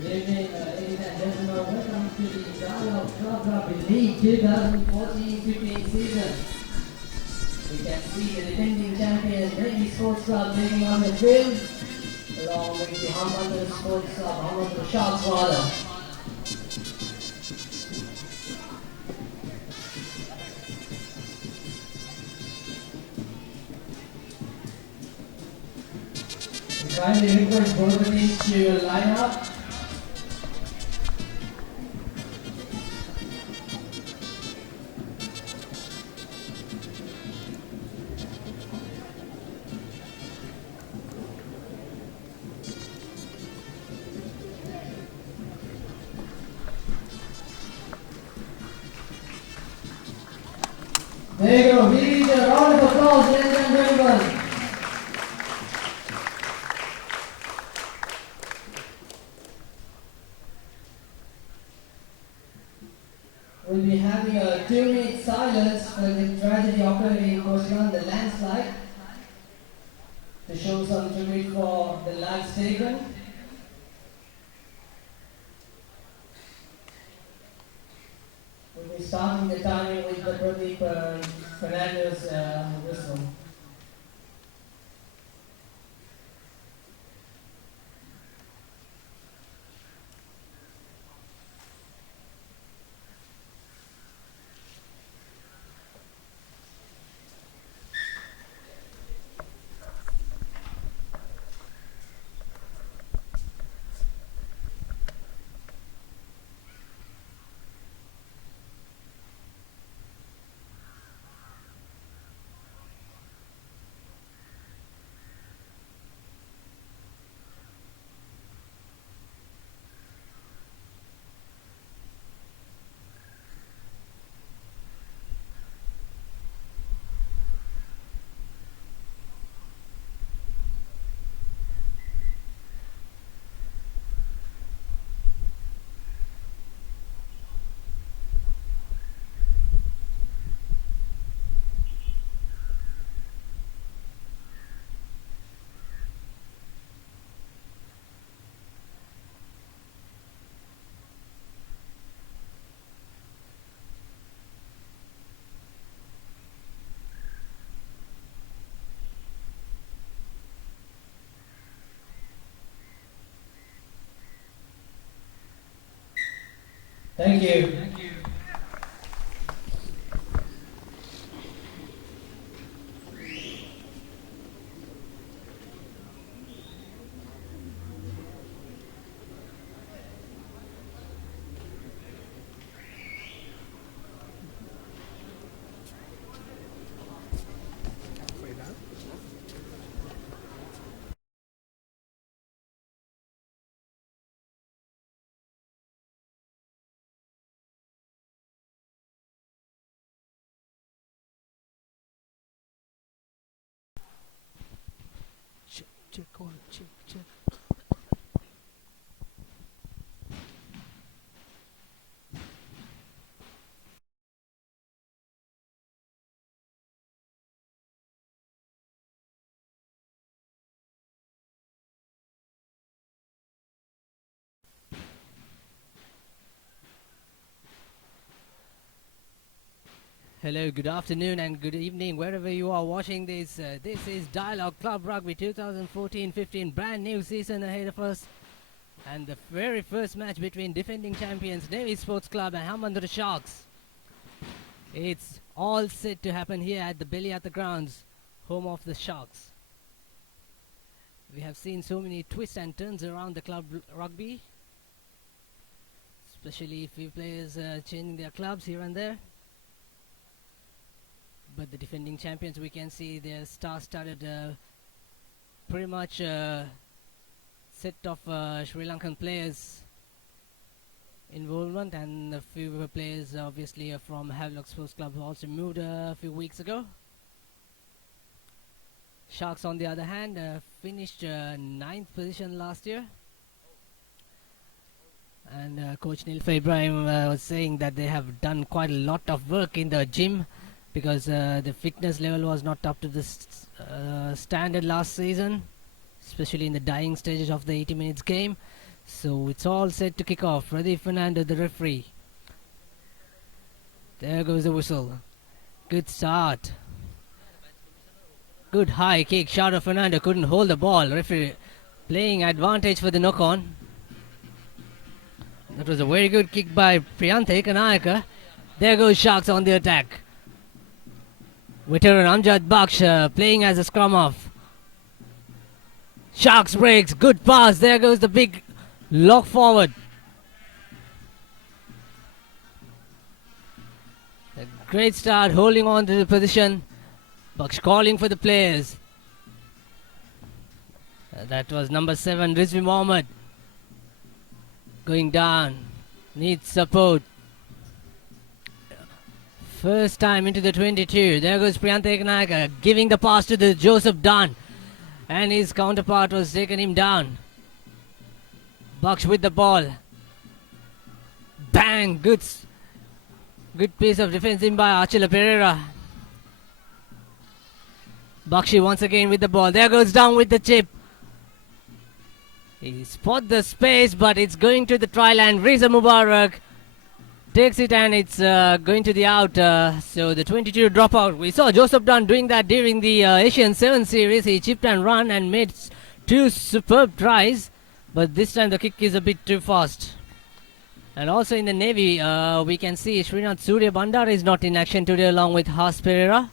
Good evening, ladies and gentlemen. Welcome to the Dialog Club Rugby League 2014-15 season. We can see the defending champion Rugby Sports Club taking on the field, along with the Hamilton Sports Club, Hamilton Sharks rather. We kindly request both teams to line up. There you go. We need a round of applause, ladies and gentlemen. We'll be having a 2-minute silence for the tragedy occurred in Koshland, the landslide, to show some tribute for the lives taken. We'll be starting the timing with the Pradeep Fernandez whistle. Thank you. Check. Hello, good afternoon and good evening wherever you are watching this. This is Dialog Club Rugby 2014-15, brand new season ahead of us. And the very first match between defending champions Navy Sports Club and Hamilton Sharks. It's all set to happen here at the Beliatta grounds, home of the Sharks. We have seen so many twists and turns around the club rugby, especially a few players changing their clubs here and there. But the defending champions, we can see their star-studded pretty much set of Sri Lankan players involvement, and a few players obviously from Havelock Sports Club who also moved a few weeks ago. Sharks on the other hand finished 9th position last year, and Coach Nilfa Ibrahim was saying that they have done quite a lot of work in the gym because the fitness level was not up to the standard last season, especially in the dying stages of the 80 minutes game. So it's all set to kick off. Pradeep Fernando, the referee. There goes the whistle. Good start. Good high kick. Shot of Fernando couldn't hold the ball. Referee playing advantage for the knock on. That was a very good kick by Priyantha Ekanayaka. There goes Sharks on the attack. Veteran Amjad Baksh playing as a scrum half. Sharks breaks. Good pass. There goes the big lock forward. A great start holding on to the position. Baksh calling for the players. That was number 7, Rizvi Mohammed. Going down. Needs support. First time into the 22. There goes Priyantha Ekanayaka giving the pass to the Joseph Dunn. And his counterpart was taking him down. Baksh with the ball. Bang! Good piece of defense by Achila Pereira. Bakshi once again with the ball. There goes down with the chip. He spot the space, but it's going to the try line. Riza Mubarak takes it and it's going to the out. So the 22 drop out. We saw Joseph Dunn doing that during the Asian 7 series. He chipped and run and made 2 superb tries. But this time the kick is a bit too fast. And also in the Navy, we can see Srinath Surya Bandara is not in action today along with Haas Pereira.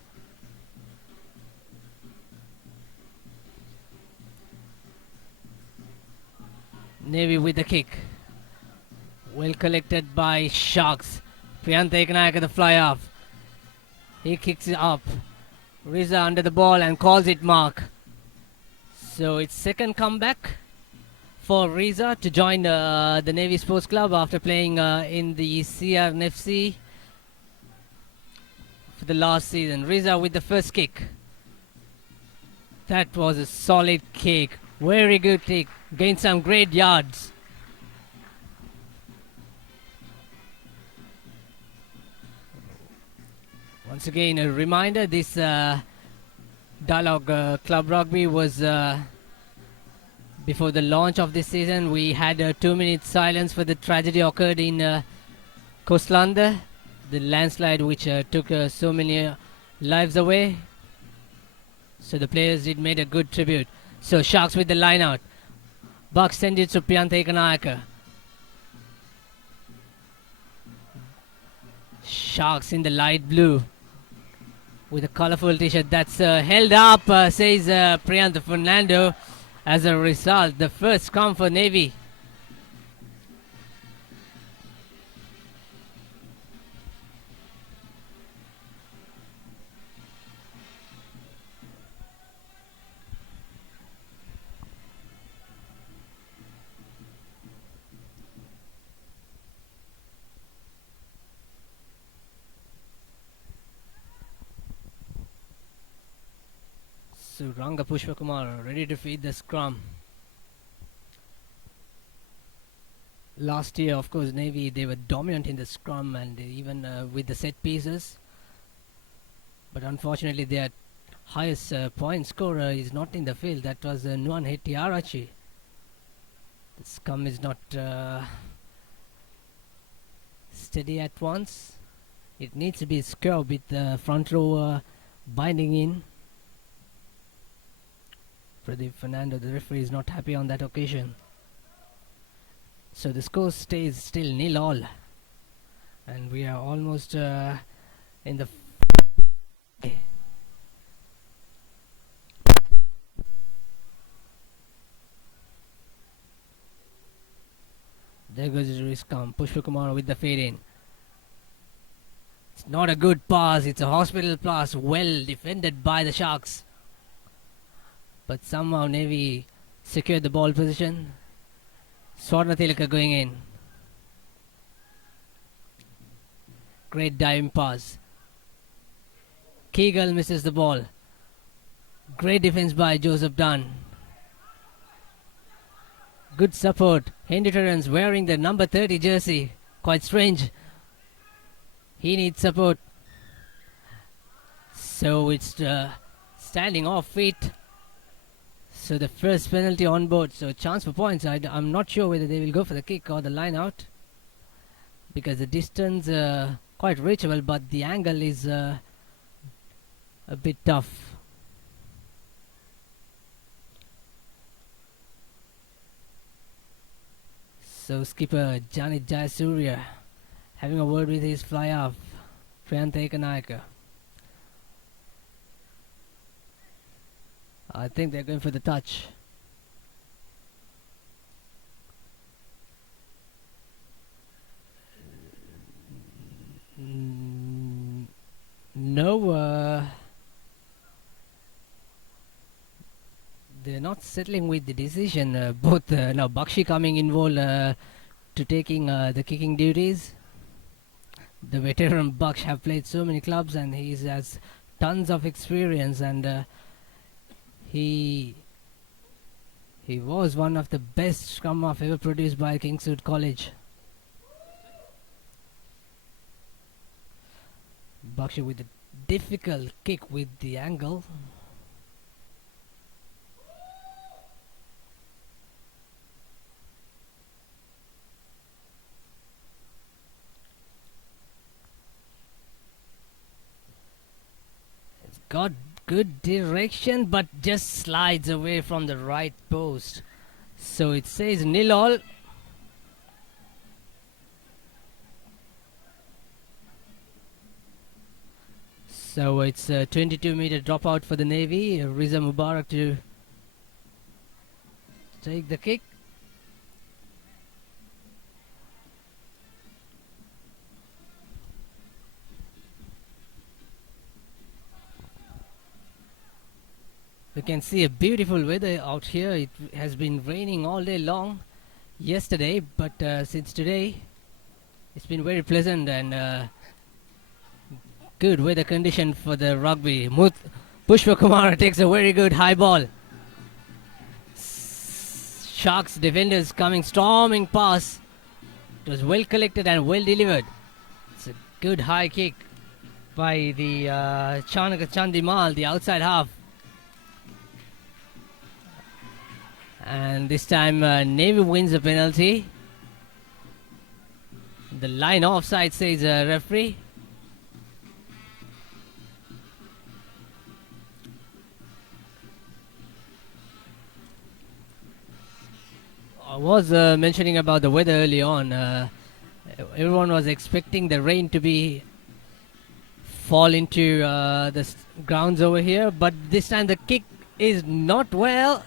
Navy with the kick. Well collected by Sharks. Priyantha Ekanayaka the fly off. He kicks it up. Riza under the ball and calls it mark. So it's second comeback for Riza to join the Navy Sports Club after playing in the CRNFC for the last season. Riza with the first kick. That was a solid kick. Very good kick. Gained some great yards. Once again, a reminder, this Dialog Club Rugby was before the launch of this season. We had a 2-minute silence for the tragedy occurred in Coastlanda, the landslide which took so many lives away. So the players did made a good tribute. So Sharks with the line out. Bucks send it to Priyantha Ekanayaka. Sharks in the light blue with a colorful t-shirt that's held up, says Priyantha Fernando. As a result, the first scrum for Navy. So Ranga Pushpakumar ready to feed the scrum. Last year, of course, Navy, they were dominant in the scrum and even with the set pieces. But unfortunately, their highest point scorer is not in the field. That was Nuan Hetiarachi. The scrum is not steady at once. It needs to be square with the front row binding in. Pradeep Fernando, the referee, is not happy on that occasion. So the score stays still 0-all. And we are almost in the... There goes the risk come. Pushpakumar with the fade in. It's not a good pass. It's a hospital pass. Well defended by the Sharks. But somehow Navy secured the ball position. Swarna Tilaka going in. Great diving pass. Kegel misses the ball. Great defense by Joseph Dunn. Good support. Henry Terrence wearing the number 30 jersey. Quite strange. He needs support. So it's standing off feet. So the first penalty on board. So chance for points. I'm not sure whether they will go for the kick or the line out, because the distance quite reachable, but the angle is a bit tough. So skipper Janit Jayasuriya having a word with his fly half Priyantha Ekanayaka. I think they're going for the touch. No, they're not settling with the decision. Both now Bakshi coming involved to taking the kicking duties. The veteran Baksh have played so many clubs and he has tons of experience, and he was one of the best scrum half ever produced by Kingswood College. Bakshi with a difficult kick with the angle. It's got good direction but just slides away from the right post. So it says 0-all. So it's a 22-meter dropout for the Navy. Riza Mubarak to take the kick. You can see a beautiful weather out here. It has been raining all day long yesterday, but since today it's been very pleasant and good weather condition for the rugby. Pushpa Kumara takes a very good high ball. Sharks defenders coming storming past. It was well collected and well delivered. It's a good high kick by the Chanaka Chandimal, the outside half. And this time Navy wins the penalty. The line offside, says referee. I was mentioning about the weather early on. Everyone was expecting the rain to be fall into the grounds over here, but this time the kick is not well.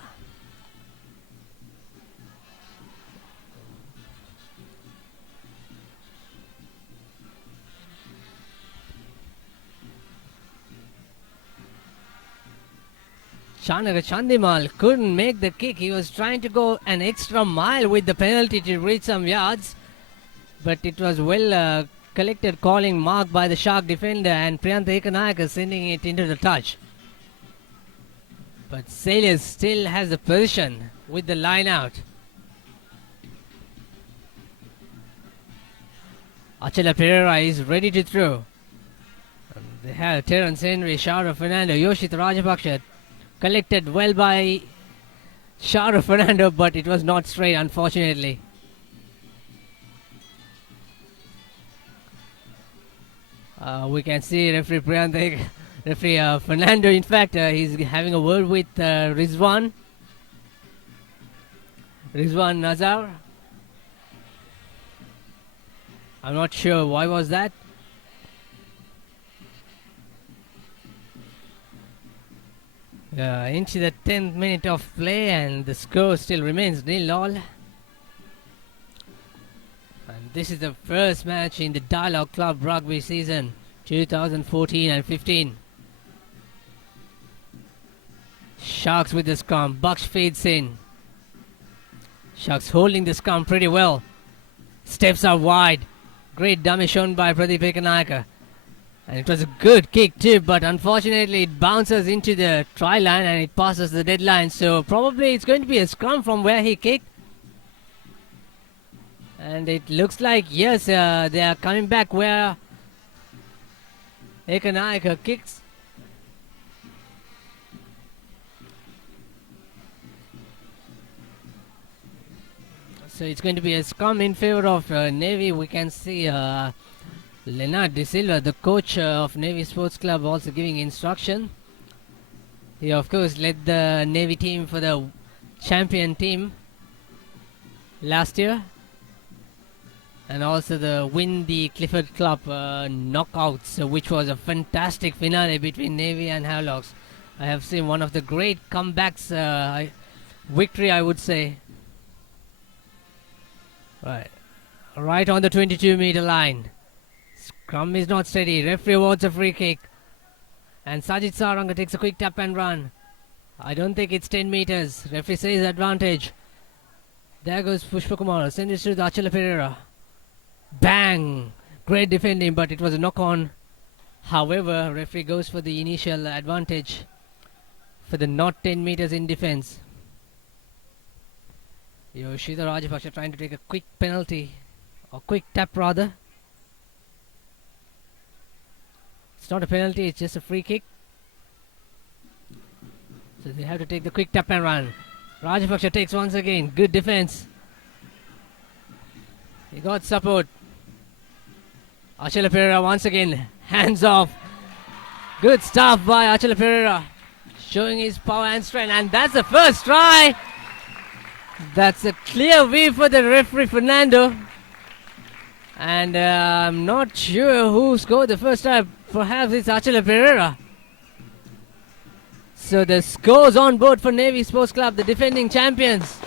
Chanaka Chandimal couldn't make the kick. He was trying to go an extra mile with the penalty to reach some yards, but it was well collected calling marked by the Shark defender and Priyantha Ekanayaka sending it into the touch. But Sailors still has the position with the line out. Achala Pereira is ready to throw. They have Terence Henry, Shara Fernando, Yoshit Rajapaksha. Collected well by Shara Fernando, but it was not straight, unfortunately. We can see referee Fernando. In fact, he's having a word with Rizwan Nazar. I'm not sure why was that. Into the 10th minute of play and the score still remains 0-all. And this is the first match in the Dialog Club Rugby season 2014 and 15. Sharks with the scrum. Baksh fades in. Sharks holding the scrum pretty well. Steps out wide. Great dummy shown by Pradeep Ekanayaka. And it was a good kick too, but unfortunately it bounces into the try line and it passes the deadline. So probably it's going to be a scrum from where he kicked. And it looks like, yes, they are coming back where Ekanayaka kicks. So it's going to be a scrum in favor of Navy. We can see Leonard De Silva, the coach of Navy Sports Club, also giving instruction. He of course led the Navy team for the champion team last year, and also win the Clifford Club knockouts, which was a fantastic finale between Navy and Havelocks. I have seen one of the great comebacks, victory I would say. Right on the 22-meter line. Scrum is not steady. Referee awards a free kick. And Sajid Saranga takes a quick tap and run. I don't think it's 10 meters. Referee says advantage. There goes Pushpakumar. Send it to Achala Pereira. Bang! Great defending, but it was a knock-on. However, referee goes for the initial advantage for the not 10 meters in defense. Yoshida Rajapaksha trying to take a quick penalty, or quick tap rather. It's not a penalty, it's just a free kick. So they have to take the quick tap and run. Rajapaksha takes once again. Good defense. He got support. Achala Pereira once again. Hands off. Good stuff by Achala Pereira. Showing his power and strength. And that's the first try. That's a clear win for the referee Fernando. And I'm not sure who scored the first try. Perhaps it's Achala Pereira. So the scores on board for Navy Sports Club, the defending champions.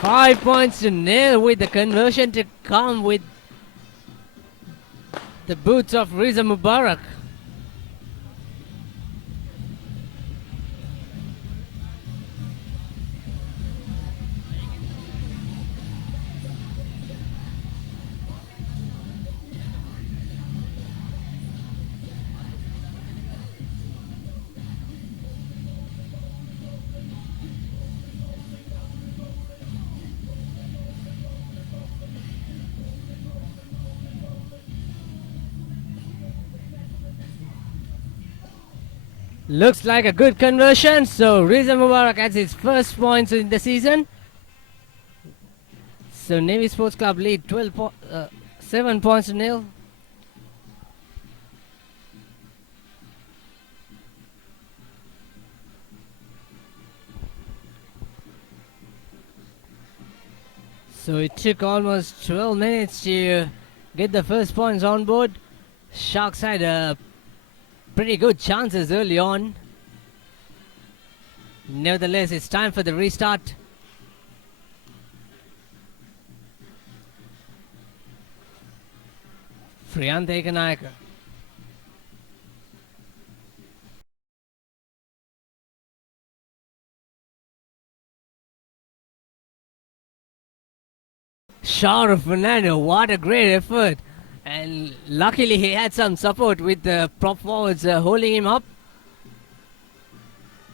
5 points to nil, with the conversion to come with the boots of Riza Mubarak. Looks like a good conversion, so Riza Mubarak has his first points in the season. So Navy Sports Club lead 7 points to nil. So it took almost 12 minutes to get the first points on board. Sharks had pretty good chances early on. Nevertheless, it's time for the restart. Friyante Ekanayaka. Shot of Fernando, what a great effort. And luckily he had some support with the prop forwards holding him up.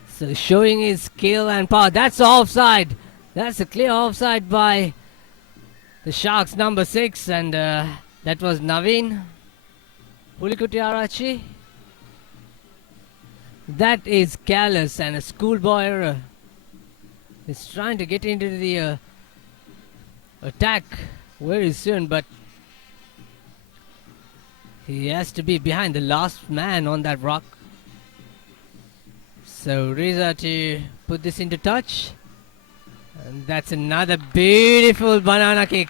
So showing his skill and power. That's offside. That's a clear offside by the Sharks number 6, and that was Naveen Pulikuti Arachi. That is careless and a schoolboy error. He's trying to get into the attack very soon, but he has to be behind the last man on that rock. So Riza to put this into touch. And that's another beautiful banana kick.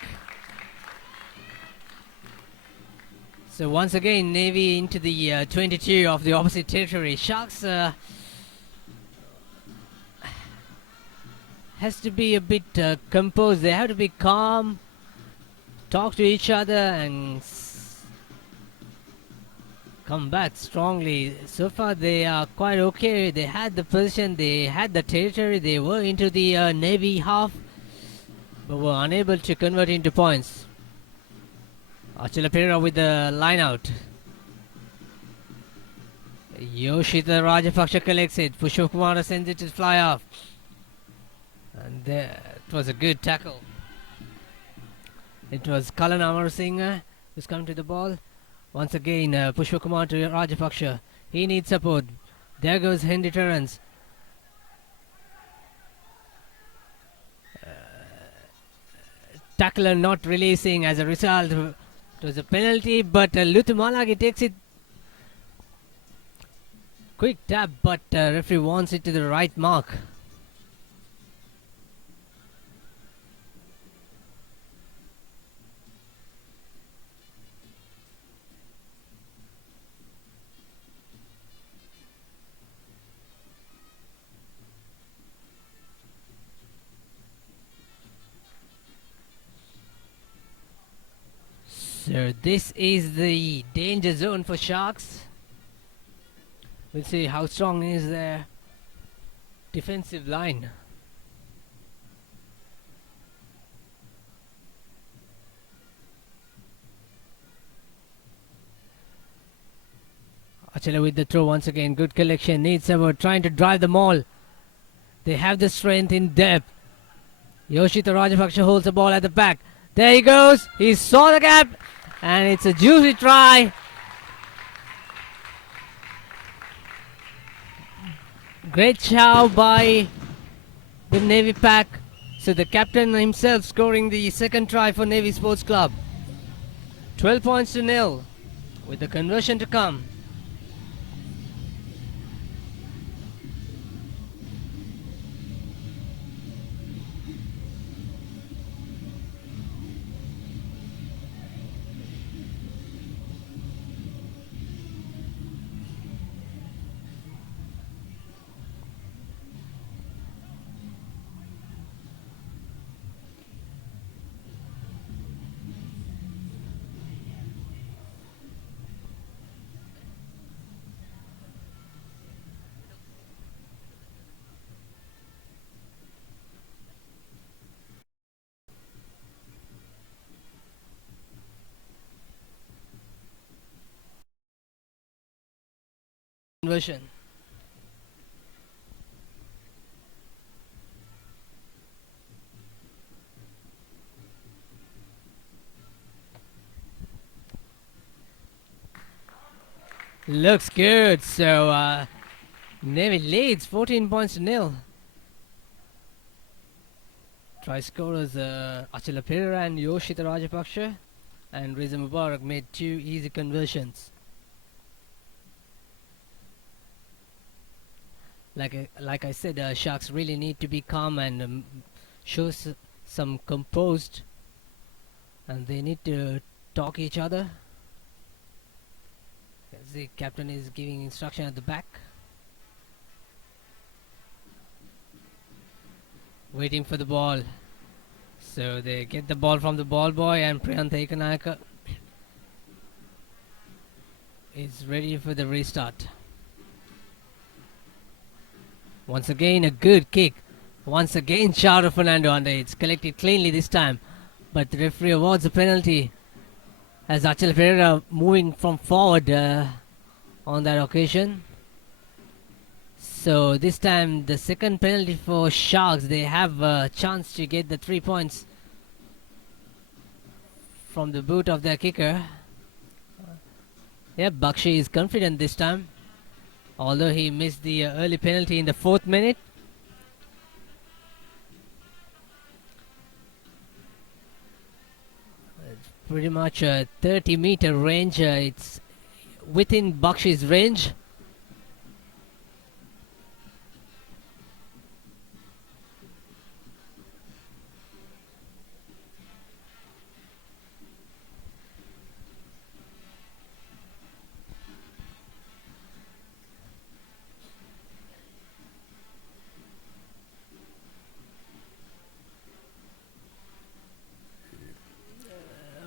So once again, Navy into the 22 of the opposite territory. Sharks has to be a bit composed. They have to be calm, talk to each other, and come back strongly. So far they are quite okay. They had the position, they had the territory, they were into the Navy half, but were unable to convert into points. Achala Pereira with the line out. Yoshida Rajapaksha collects it. Pushpakumara sends it to fly off. And there, it was a good tackle. It was Kalan Amarasinghe who's come to the ball. Once again, Pushpakumar to Rajapaksha. He needs support. There goes Henry Terrence. tackler not releasing. As a result, it was a penalty, but Lutumalagi takes it. Quick tap, but referee wants it to the right mark. So this is the danger zone for Sharks. We'll see how strong is their defensive line. Achala with the throw once again. Good collection. Needs about trying to drive the maul. They have the strength in depth. Yoshita Rajapaksa holds the ball at the back. There he goes. He saw the gap. And it's a juicy try. Great chow by the Navy pack. So the captain himself scoring the second try for Navy Sports Club. 12 points to nil with the conversion to come. Conversion. Looks good. So Navy leads 14 points to nil. Try scorers Achala Perera and Yoshita Rajapaksa, and Riza Mubarak made 2 easy conversions. Like I said, Sharks really need to be calm and show some composed, and they need to talk each other. The captain is giving instruction at the back, waiting for the ball. So they get the ball from the ball boy, and Priyantha Ekanayaka is ready for the restart. Once again, a good kick. Once again, shout of Fernando under. It's collected cleanly this time, but the referee awards a penalty as Achala Pereira moving from forward on that occasion. So this time, the second penalty for Sharks. They have a chance to get the 3 points from the boot of their kicker. Yep, Bakshi is confident this time, although he missed the early penalty in the 4th minute. It's pretty much a 30-meter range. It's within Bakshi's range.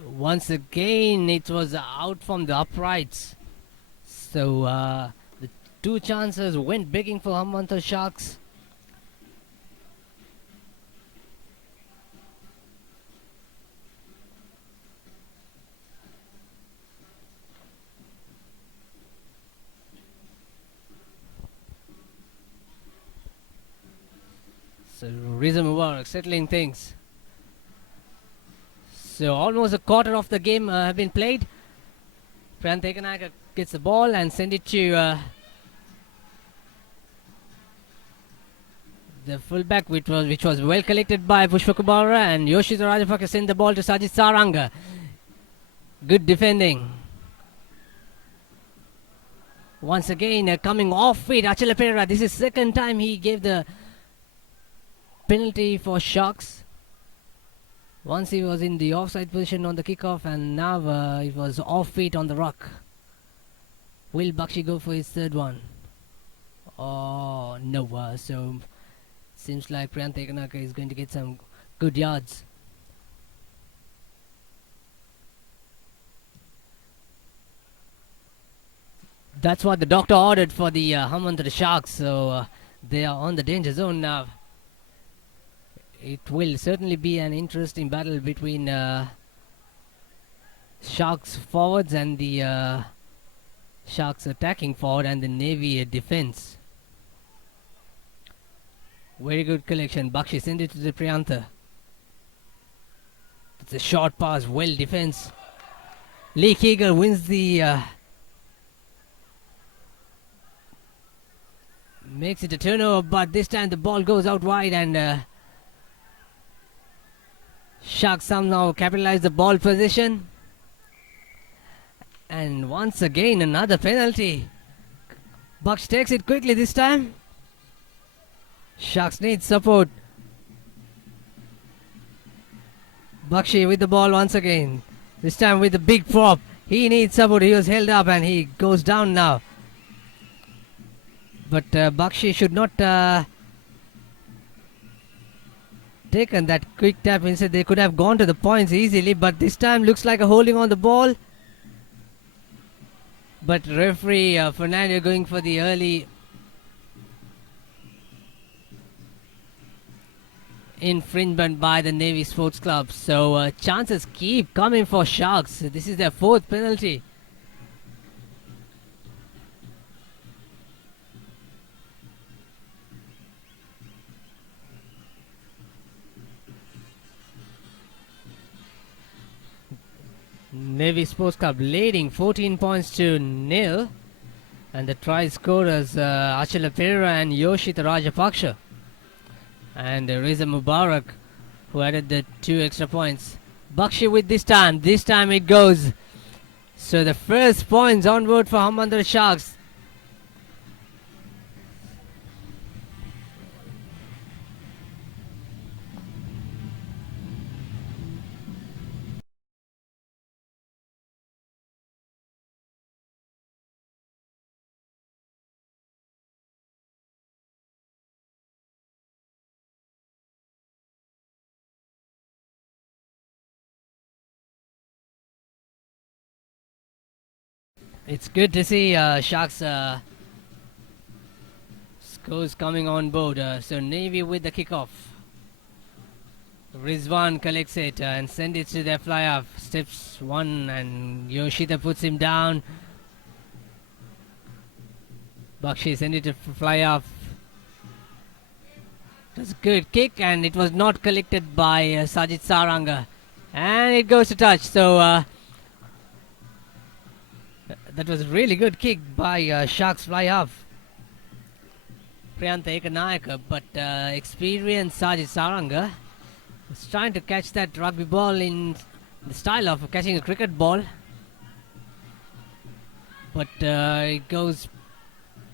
Once again, it was out from the uprights. So the 2 chances went begging for Hambantota Sharks. So Riza Mubarak settling things. So almost a quarter of the game have been played. Priyantha Ekanayaka gets the ball and send it to the fullback, which was well collected by Pushpakumara, and Yoshito Rajapaksa sent the ball to Sajid Saranga. Good defending. Once again, coming off feet, Achala Pereira. This is second time he gave the penalty for Sharks. Once he was in the offside position on the kickoff, and now it was off feet on the rock. Will Bakshi go for his third one? Oh no! So seems like Priyant Ekanaka is going to get some good yards. That's what the doctor ordered for the Hamantara Sharks. So they are on the danger zone now. It will certainly be an interesting battle between Sharks forwards and the Sharks attacking forward and the Navy defense. Very good collection. Bakshi send it to the Priyantha. It's a short pass, well defense. Lee Keeger wins the makes it a turnover, but this time the ball goes out wide, and Sharks somehow capitalize the ball position. And once again another penalty. Baksh takes it quickly this time. Sharks need support. Bakshi with the ball once again. This time with the big prop. He needs support. He was held up and he goes down now. But Bakshi should not taken that quick tap. Instead they could have gone to the points easily, but this time looks like a holding on the ball. But referee Fernando going for the early infringement by the Navy Sports Club. So chances keep coming for Sharks. This is their fourth penalty. Navy Sports Club leading 14 points to nil, and the try scorers Achala Pereira and Yoshita Rajapaksha, and Reza Mubarak who added the 2 extra points. Bakshi with this time it goes. So the first points on board for Hamantara Sharks. It's good to see Sharks scores coming on board. So Navy with the kickoff. Rizwan collects it and sends it to their fly-off. Steps one and Yoshita puts him down. Bakshi sends it to fly-off. It was a good kick and it was not collected by Sajid Saranga. And it goes to touch. So that was a really good kick by Sharks fly-off. Priyantha Ekanayaka, but experienced Sajid Saranga was trying to catch that rugby ball in the style of catching a cricket ball, but it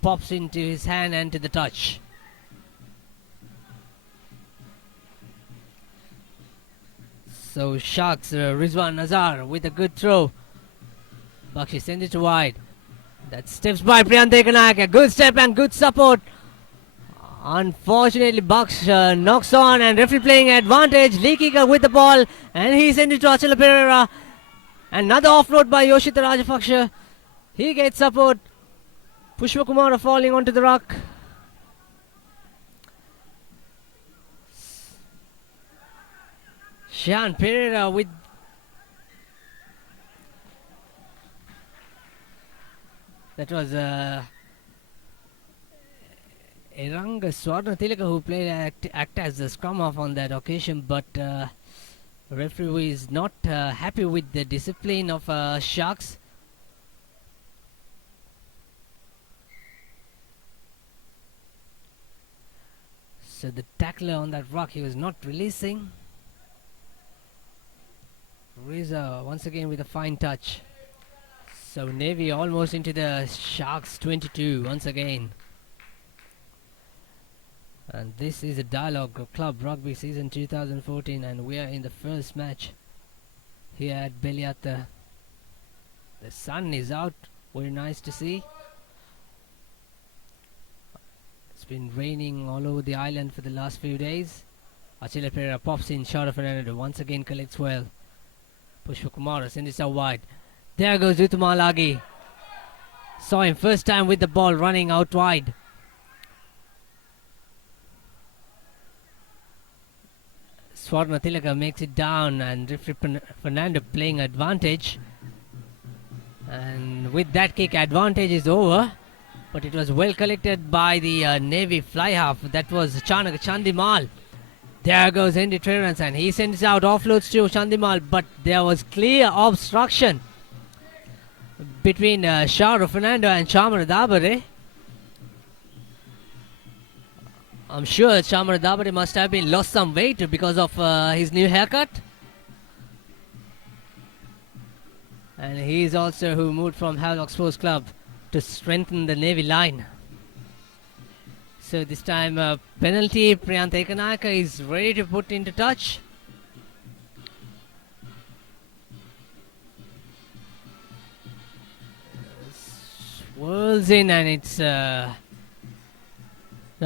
pops into his hand and to the touch. So Sharks, Rizwan Nazar with a good throw. Bakshi sends it to wide. That steps by Priyantha Ekanayaka. Good step and good support. Unfortunately, Baksh knocks on and referee playing advantage. Leakiga with the ball and he sends it to Achala Pereira. Another offload by Yoshita Rajapaksha. He gets support. Pushpakumara falling onto the rock. Shan Pereira with that was Eranga Swarna Tilaka who played act as the scrum half on that occasion, but referee is not happy with the discipline of Sharks. So the tackler on that rock, he was not releasing. Reza once again with a fine touch. So Navy almost into the Sharks 22 once again. And this is a Dialog Club Rugby season 2014, and we are in the first match here at Beliatta. The sun is out, very nice to see. It's been raining all over the island for the last few days. ThePapare pops in, shot of Fernando, once again collects well. Pushpakumara sends it out wide. There goes Uttamalagi. Saw him first time with the ball running out wide. Swarna Tilaka makes it down, and referee Fernando playing advantage. And with that kick, advantage is over. But it was well collected by the Navy fly half. That was Chanak Chandimal. There goes Henry Terrence, and he sends out offloads to Chandimal, but there was clear obstruction between Shahrukh Fernando and Chamara Dabare. I'm sure Chamara Dabare must have been lost some weight because of his new haircut. And he's also who moved from Havelock Sports Club to strengthen the Navy line. So this time penalty, Priyant Ekanaka is ready to put into touch. Swirls in, and it's not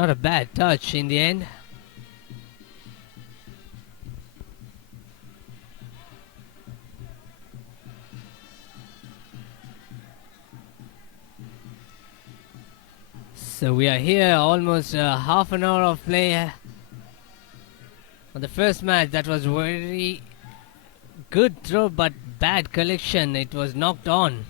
a bad touch in the end. So we are here almost half an hour of play on the first match. That was very good throw but bad collection. It was knocked on.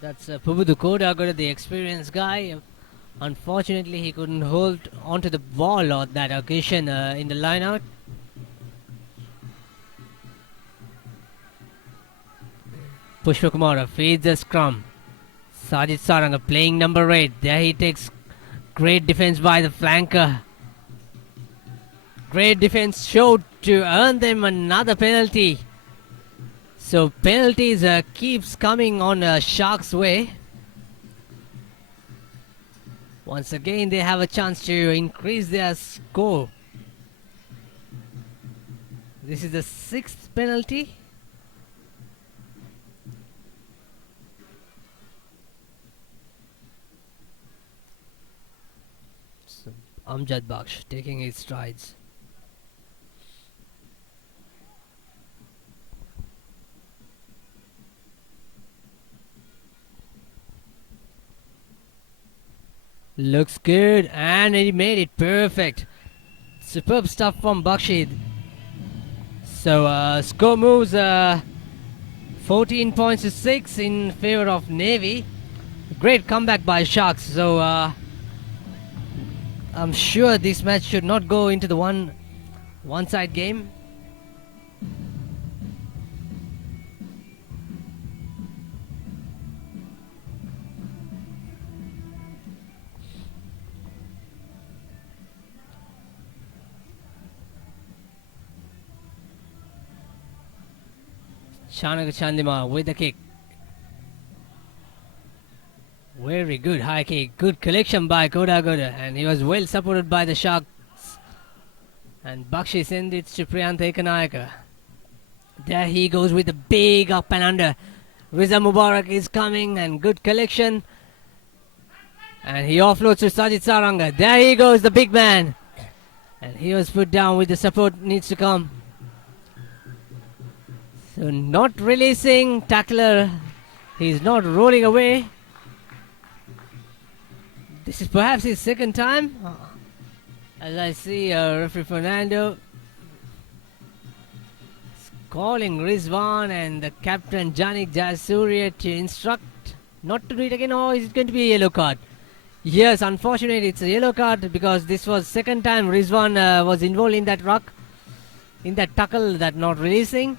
That's Pubudu Kodagoda, the experienced guy. Unfortunately, he couldn't hold onto the ball on that occasion in the line-out. Pushpakumara feeds the scrum. Sajid Saranga playing number 8. There he takes great defense by the flanker. Great defense showed to earn them another penalty. So penalties keeps coming on Sharks' way. Once again, they have a chance to increase their score. This is the 6th penalty. So Amjad Baksh taking his strides. Looks good, and he made it perfect. Superb stuff from Bakshid. So score moves 14 points to 6 in favor of Navy. Great comeback by Sharks. So I'm sure this match should not go into the one-side game. Chanak Chandima with the kick. Very good high kick. Good collection by Kodagoda, and he was well supported by the Sharks. And Bakshi sends it to Priyant Ekanayaka. There he goes with the big up and under. Riza Mubarak is coming, and good collection. And he offloads to Sajid Saranga. There he goes, the big man. And he was put down with the support needs to come. So not releasing tackler. He's not rolling away. This is perhaps his second time. As I see referee Fernando calling Rizwan and the captain Janik Jasuria to instruct not to do it again, or is it going to be a yellow card? Yes, unfortunately, it's a yellow card because this was second time Rizwan was involved in that ruck, in that tackle, that not releasing.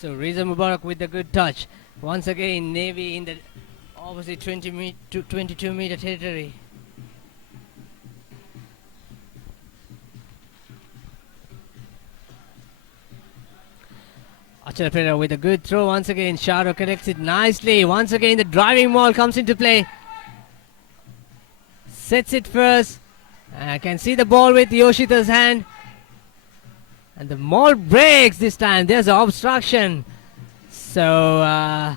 So Riza Mubarak with the good touch. Once again, Navy in the opposite 22 meter territory. Achal Pereira with a good throw once again. Sharo connects it nicely. Once again, the driving maul comes into play. Sets it first. I can see the ball with Yoshita's hand. And the maul breaks this time. There's an obstruction. So,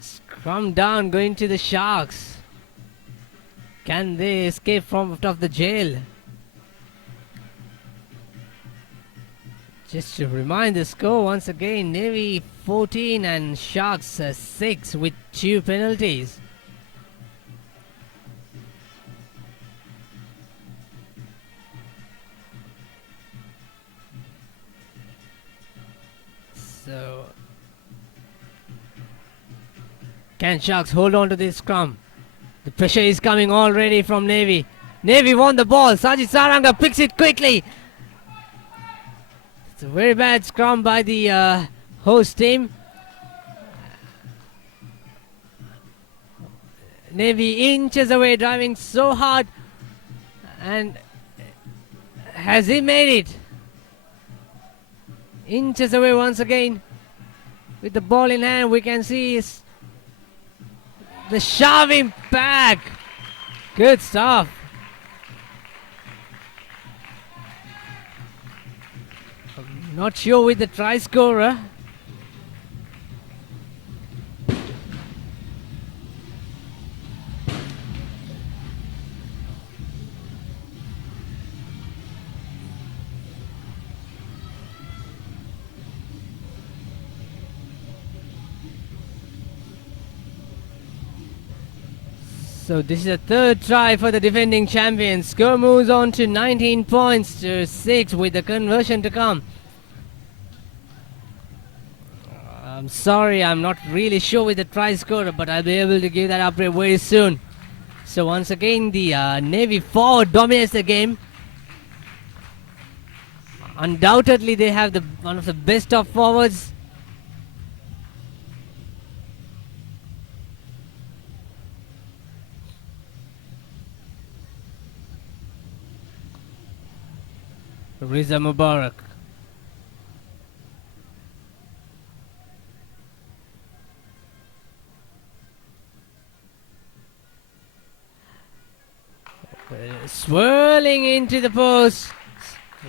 scrum down going to the Sharks. Can they escape from out of the jail? Just to remind the score once again, Navy 14 and Sharks 6 with 2 penalties. So, can Sharks hold on to this scrum? The pressure is coming already from Navy. Navy won the ball. Sajid Saranga picks it quickly. It's a very bad scrum by the host team. Navy inches away, driving so hard. And has he made it? Inches away once again. With the ball in hand, we can see the shoving back. Good stuff. I'm not sure with the try scorer. So this is the third try for the defending champions. Score moves on to 19 points to 6 with the conversion to come. I'm sorry, I'm not really sure with the try scorer, but I'll be able to give that update very soon. So once again, the Navy forward dominates the game. Undoubtedly, they have one of the best of forwards. Riza Mubarak. Swirling into the post.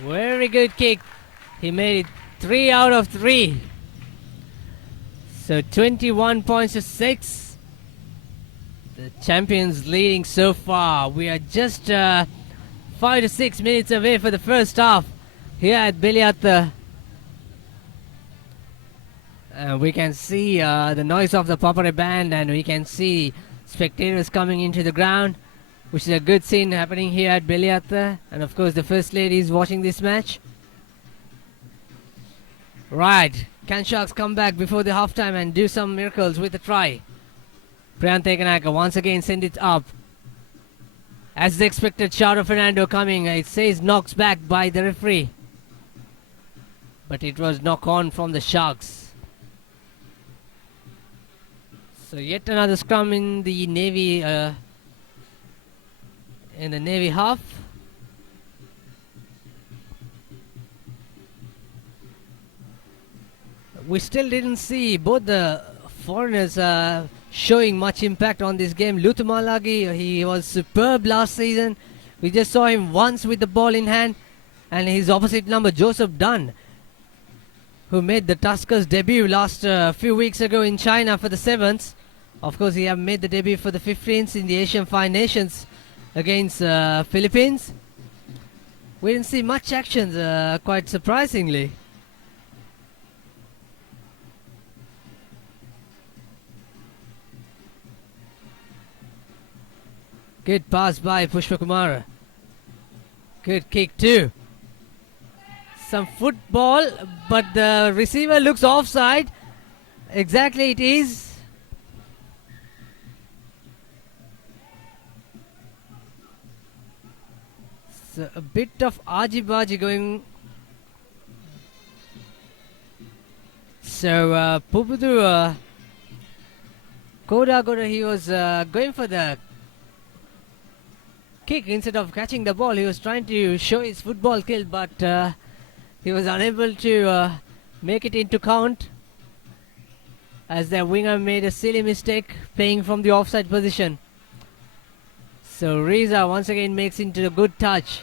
Very good kick. He made it 3 out of 3. So 21 points to 6. The champions leading so far. We are just 5 to 6 minutes away for the first half here at Beliatta. We can see the noise of the ThePapare band, and we can see spectators coming into the ground, which is a good scene happening here at Beliatta. And of course the First Lady is watching this match. Right, can Sharks come back before the halftime and do some miracles with a try? Priyant Ekanaka once again send it up. As expected, Charo Fernando coming. It says knocks back by the referee, but it was knock on from the Sharks. So yet another scrum in the Navy half. We still didn't see both the foreigners showing much impact on this game. Lutumalagi, he was superb last season. We just saw him once with the ball in hand. And his opposite number, Joseph Dunn, who made the Tuskers debut last few weeks ago in China for the 7th. Of course, he have made the debut for the 15th in the Asian Five Nations against Philippines. We didn't see much action, quite surprisingly. Good pass by Pushpakumar. Good kick too. Some football, but the receiver looks offside. Exactly it is. So a bit of argy-bargy going. So Pupudu Koda, he was going for the kick instead of catching the ball. He was trying to show his football skill, but he was unable to make it into count, as the winger made a silly mistake playing from the offside position. So Reza once again makes into a good touch.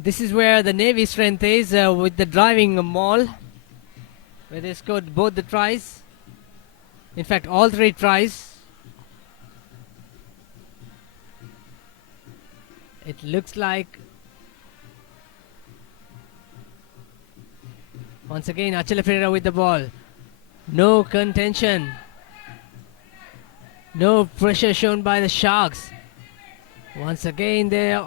This is where the Navy strength is, with the driving maul, where they scored both the tries. In fact, all 3 tries. It looks like once again Achala Pereira with the ball. No contention. No pressure shown by the Sharks. Once again they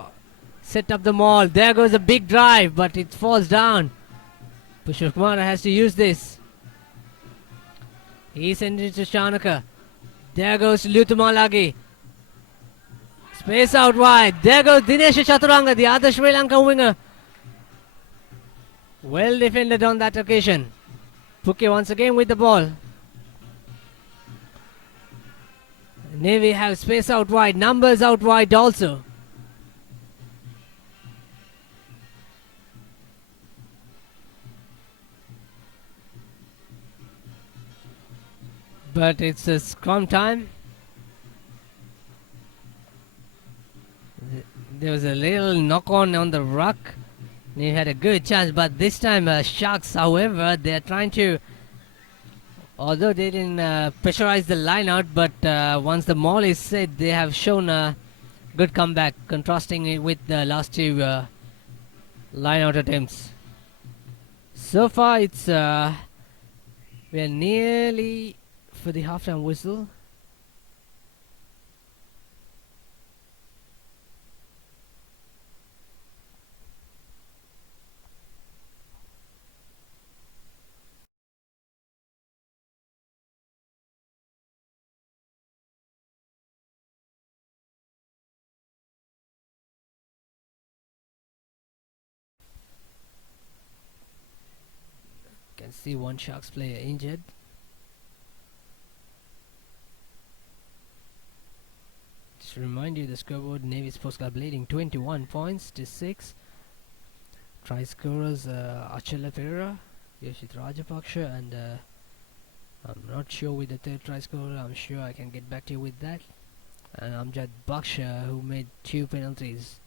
set up the maul. There goes a big drive, but it falls down. Pushpakumar has to use this. He sends it to Shanaka. There goes Lutumalagi. Space out wide. There goes Dinesh Chaturanga, the other Sri Lanka winger. Well defended on that occasion. Puke once again with the ball. Navy have space out wide. Numbers out wide also. But it's a scrum time. There was a little knock on the ruck. They had a good chance, but this time Sharks, however, they are trying to, although they didn't pressurize the line out, but once the maul is set, they have shown a good comeback, contrasting it with the last 2 line out attempts. So far it's we are nearly for the halftime whistle. Can see one Sharks player injured. Just to remind you, the scoreboard: Navy Sports Club leading 21 points to 6. Try scorers Achala Pereira, Yoshit Rajapaksha, and I'm not sure with the third try scorer. I'm sure I can get back to you with that. And Amjad Baksha, who made 2 penalties,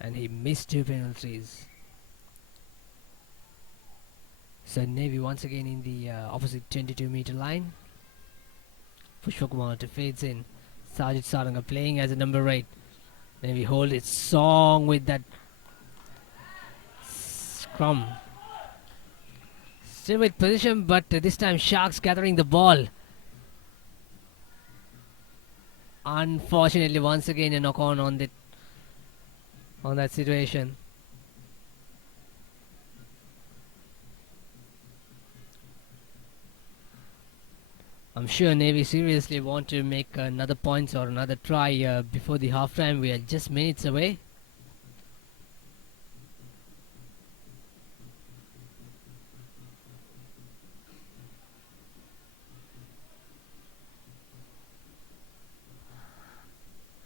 and he missed 2 penalties. So Navy once again in the opposite 22-meter line. Pushpakumar to fades in. Sajid Saranga playing as a number 8. Navy hold its song with that scrum. Still with position, but this time Sharks gathering the ball. Unfortunately, once again a knock on that situation. I'm sure Navy seriously want to make another points or another try before the halftime. We are just minutes away.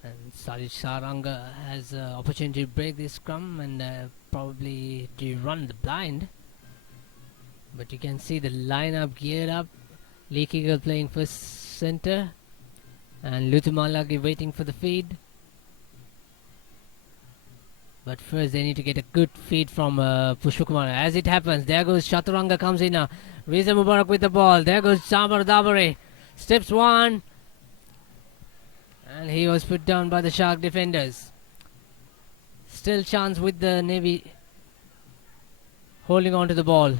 And Sajid Saranga has opportunity to break this scrum and probably to run the blind. But you can see the lineup geared up. Lee Kegel playing first center, and Lutumalagi waiting for the feed. But first they need to get a good feed from Pushpakumar. As it happens, there goes Chaturanga, comes in now. Reza Mubarak with the ball. There goes Samar Dabare. Steps one. And he was put down by the Shark defenders. Still chance with the Navy holding on to the ball.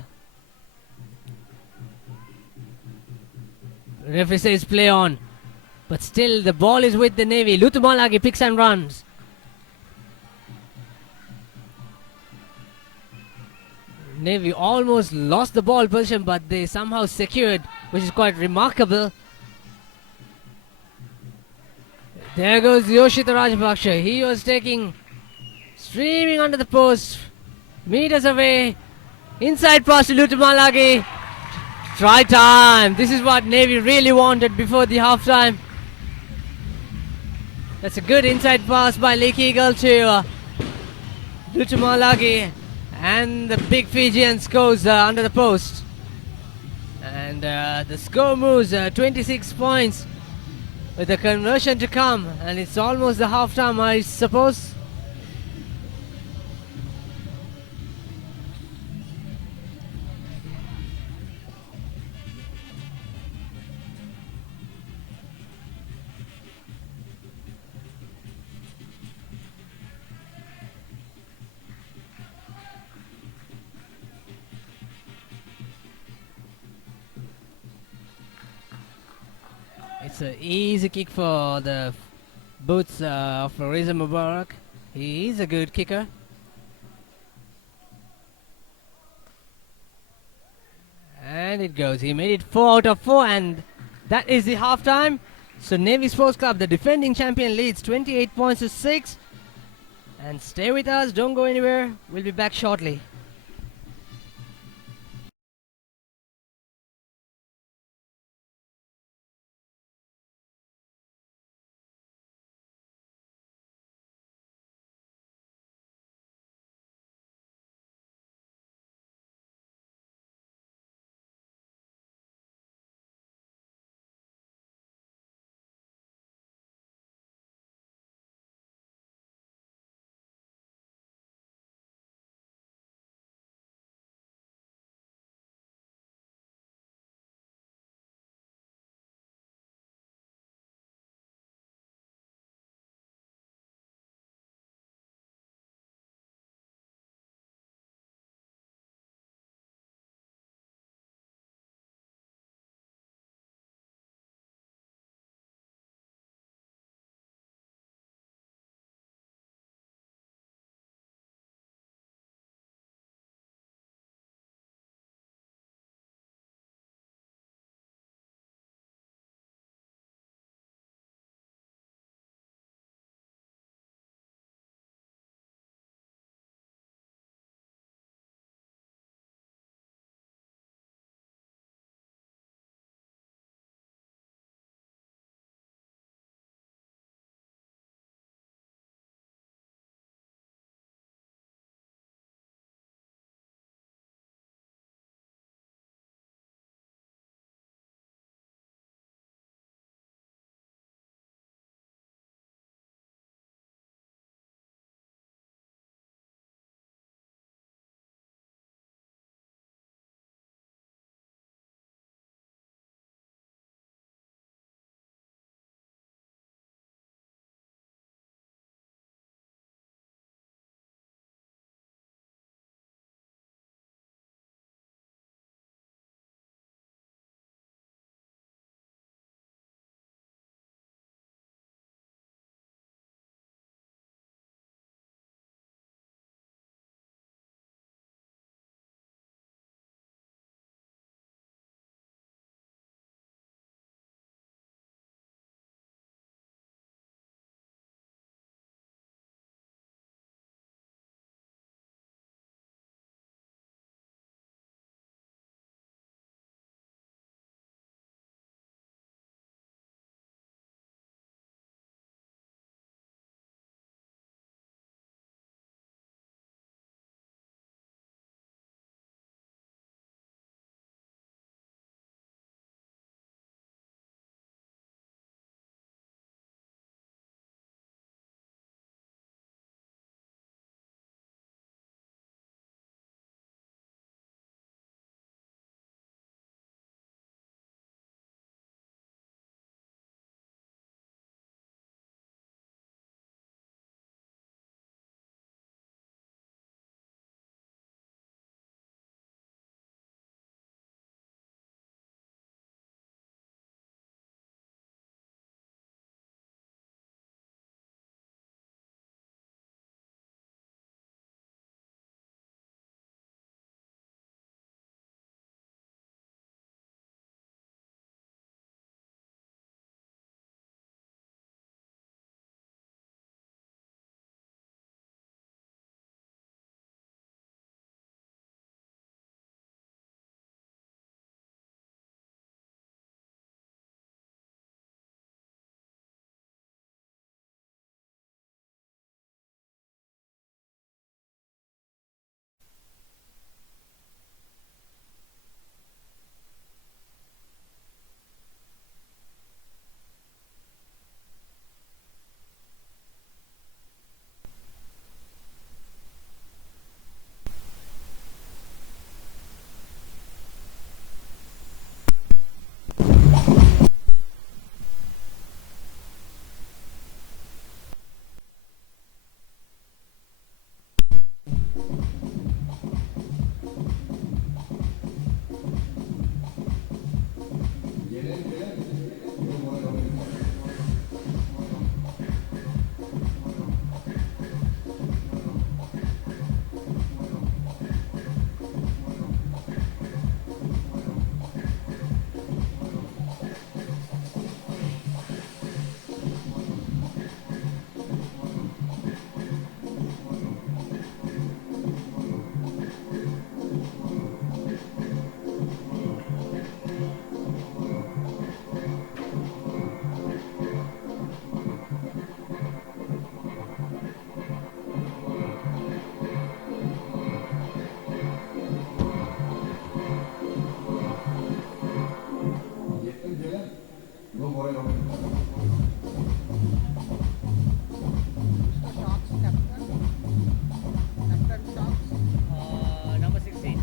Referee says play on. But still, the ball is with the Navy. Lutumalagi picks and runs. Navy almost lost the ball position, but they somehow secured, which is quite remarkable. There goes Yoshita Rajapaksa. He was streaming under the post, meters away. Inside pass to Lutumalagi. Try time. This is what Navy really wanted before the halftime. That's a good inside pass by Lake Eagle to Lutumalagi. And the big Fijian scores under the post. And the score moves 26 points with the conversion to come. And it's almost the halftime, I suppose. It's an easy kick for the boots of Reza Mubarak. He is a good kicker. And it goes. He made it 4 out of 4, and that is the halftime. So Navy Sports Club, the defending champion, leads 28 points to 6. And stay with us. Don't go anywhere. We'll be back shortly. Number 16.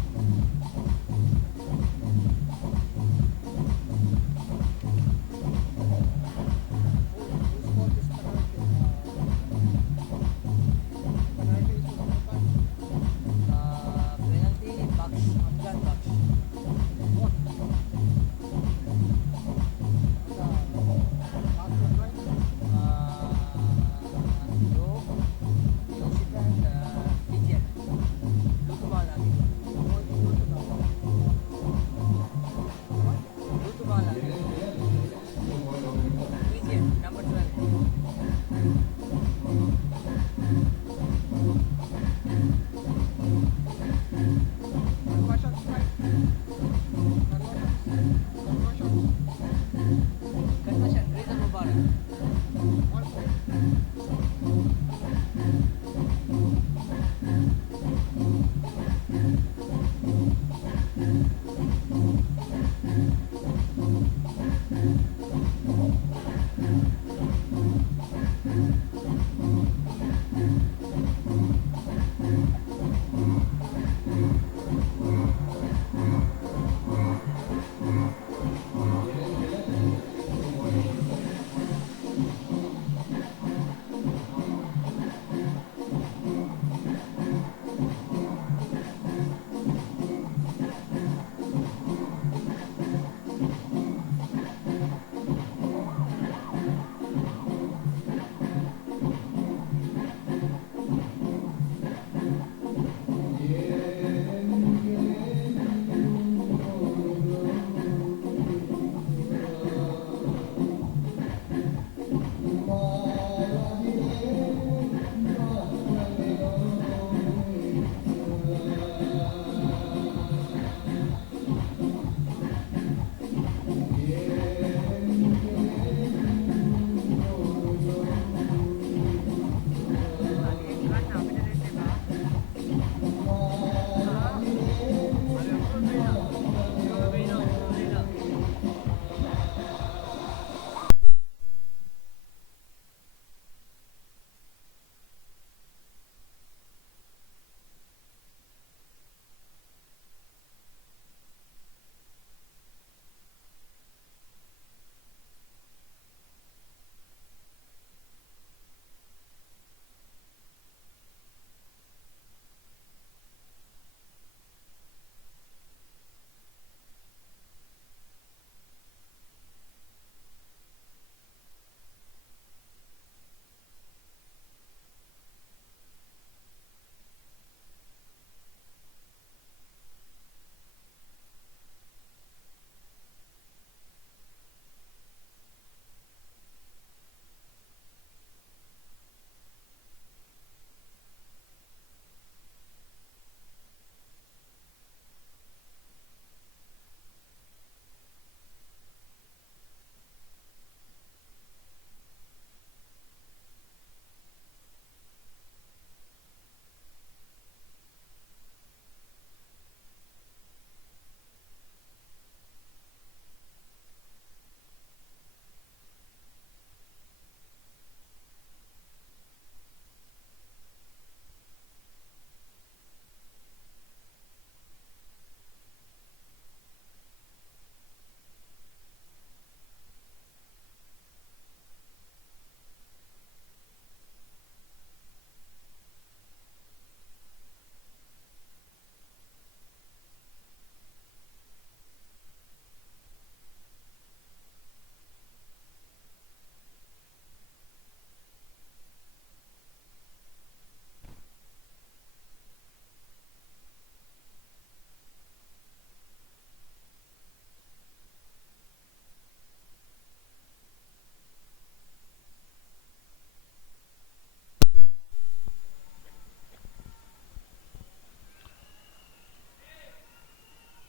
Penalty, Baksh, Amjad Baksh. Yoshika and Vijay. Lutumala. Lutumala. Vijay, number 12. Conversion, Reza Mubarak.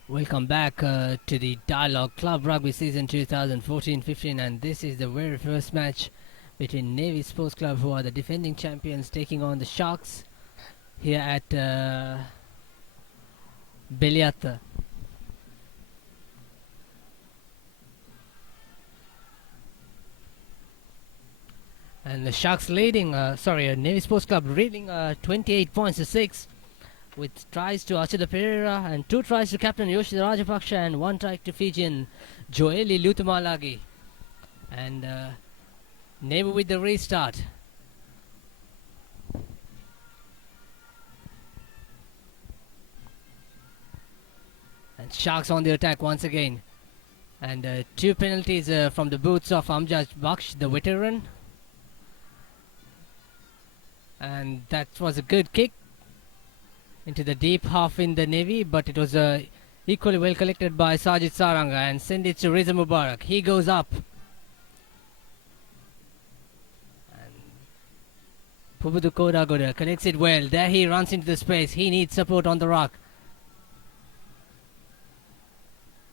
Welcome back to the Dialog Club Rugby Season 2014-15, and this is the very first match between Navy Sports Club, who are the defending champions, taking on the Sharks here at Beliatta. And the Sharks leading, Navy Sports Club leading 28 points to 6, with tries to Achila Pereira and 2 tries to captain Yoshida Rajapaksha and 1 try to Fijian Joeli Lutumalagi. And Navy with the restart. And Sharks on the attack once again. And 2 penalties from the boots of Amjad Baksh, the veteran. And that was a good kick into the deep half in the Navy, but it was equally well collected by Sajid Saranga and sent it to Riza Mubarak. He goes up. And Pubudu Kodagoda connects it well. There he runs into the space. He needs support on the rock.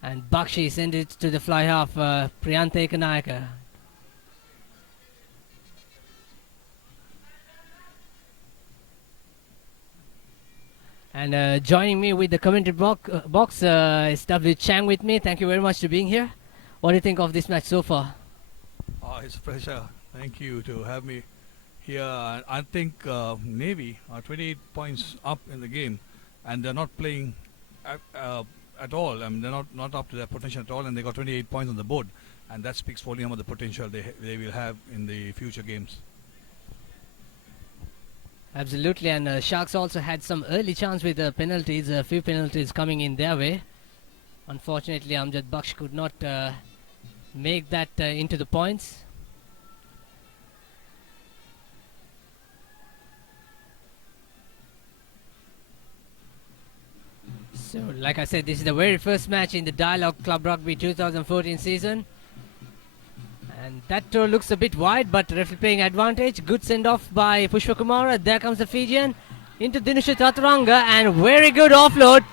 And Bakshi sent it to the fly half, Priyante Kanayaka. And joining me with the commentary box is W. Chang with me. Thank you very much for being here. What do you think of this match so far? It's a pleasure. Thank you to have me here. I think Navy are 28 points up in the game, and they're not playing at all. I mean, they're not up to their potential at all, and they got 28 points on the board, and that speaks volume of the potential they will have in the future games. Absolutely, and Sharks also had some early chance with penalties, a few penalties coming in their way. Unfortunately, Amjad Baksh could not make that into the points. So, like I said, this is the very first match in the Dialog Club Rugby 2014 season. And that throw looks a bit wide, but referee playing advantage. Good send-off by Pushpa Kumara. There comes the Fijian into Dinusha Taturanga, and very good offload.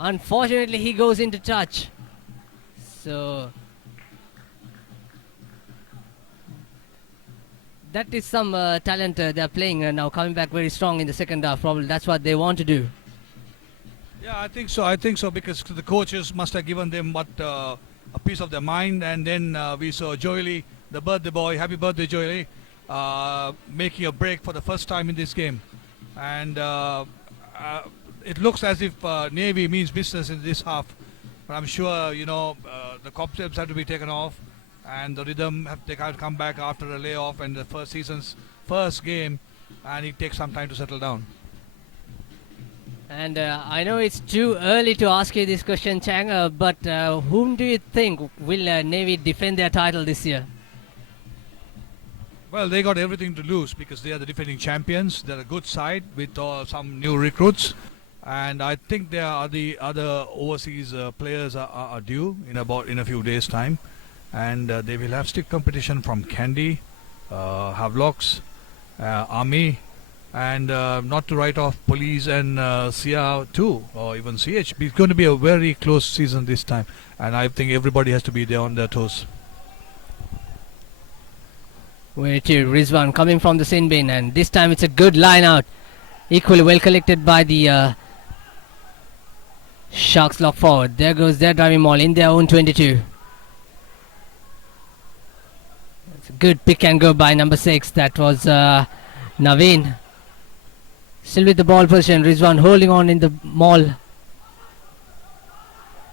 Unfortunately, he goes into touch. So that is some talent they're playing now, coming back very strong in the second half. Probably that's what they want to do. Yeah, I think so because the coaches must have given them a piece of their mind, and then we saw Joely, the birthday boy, happy birthday Joely, making a break for the first time in this game. And it looks as if Navy means business in this half, but I'm sure the cobwebs have to be taken off, and the rhythm they can't come back after a layoff and the season's first game, and it takes some time to settle down. And I know it's too early to ask you this question, Chang, but whom do you think will Navy defend their title this year? Well, they got everything to lose because they are the defending champions. They're a good side with some new recruits, and I think there are the other overseas players are due in a few days' time, and they will have stiff competition from Kandy, Havelocks, Army, and not to write off Police and CR2 or even CH. It's going to be a very close season this time, and I think everybody has to be there on their toes. Where to Rizwan coming from the sin bin, and this time it's a good line out. Equally well collected by the Sharks lock forward. There goes their driving maul in their own 22. It's a good pick and go by number 6. That was Naveen. Still with the ball position, Rizwan holding on in the maul.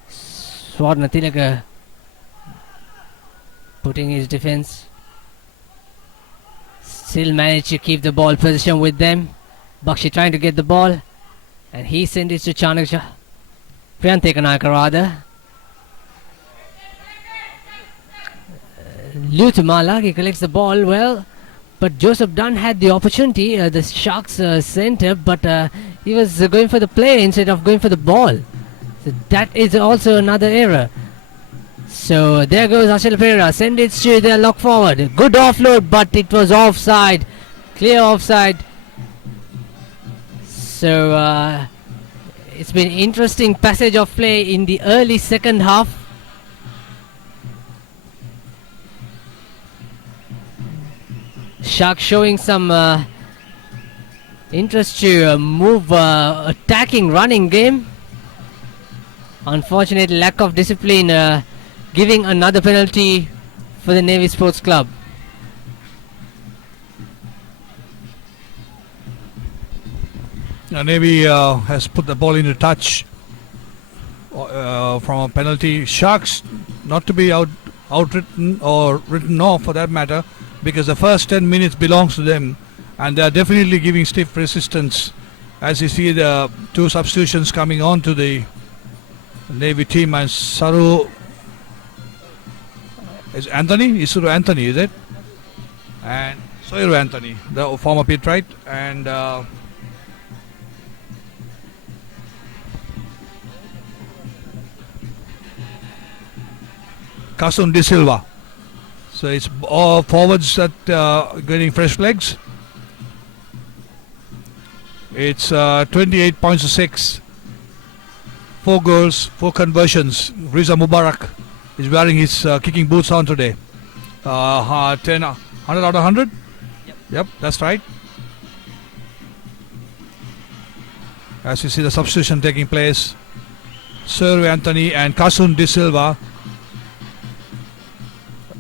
Swarna Tilaka putting his defense. Still managed to keep the ball position with them. Bakshi trying to get the ball, and he sent it to Chanakja. Priyante Kanayaka rather. Lutumalagi collects the ball well, but Joseph Dunn had the opportunity, the Sharks center, but he was going for the play instead of going for the ball. So that is also another error. So there goes Achila Pereira, send it to their lock forward. Good offload, but it was offside. Clear offside. So it's been interesting passage of play in the early second half. Shark showing some interest to move attacking running game. Unfortunately, lack of discipline giving another penalty for the Navy Sports Club. Navy has put the ball into touch from a penalty. Sharks not to be outwritten or written off for that matter, because the first 10 minutes belongs to them, and they are definitely giving stiff resistance. As you see the two substitutions coming on to the Navy team, and Isuru Anthony, is it? And Soiru Anthony, the former pit right, and Kasun De Silva. So it's all forwards that getting fresh legs. It's 28 points to 6. 4 goals, 4 conversions. Riza Mubarak is wearing his kicking boots on today. 100 out of 100? Yep, that's right. As you see the substitution taking place, Sir Anthony and Kasun De Silva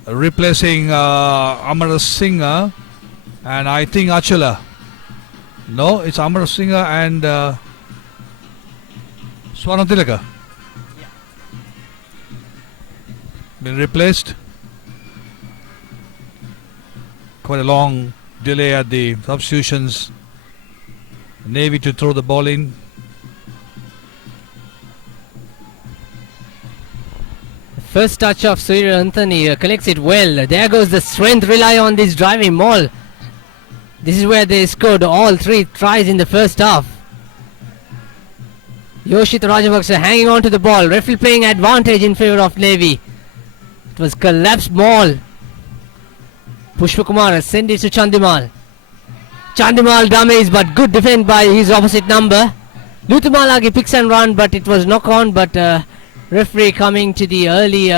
replacing Amar Singh and I think Achala. No, it's Amar Singh and Swanatilaka. Been replaced. Quite a long delay at the substitutions. Navy to throw the ball in. First touch of Sir Anthony collects it well. There goes the strength, rely on this driving maul. This is where they scored all 3 tries in the first half. Yoshita Rajapaksa hanging on to the ball. Referee playing advantage in favour of Navy. It was collapsed maul. Pushpakumar sent it to Chandimal. Chandimal dummies, but good defend by his opposite number. Luthumalagi picks and run, but it was knock on, but referee coming to the early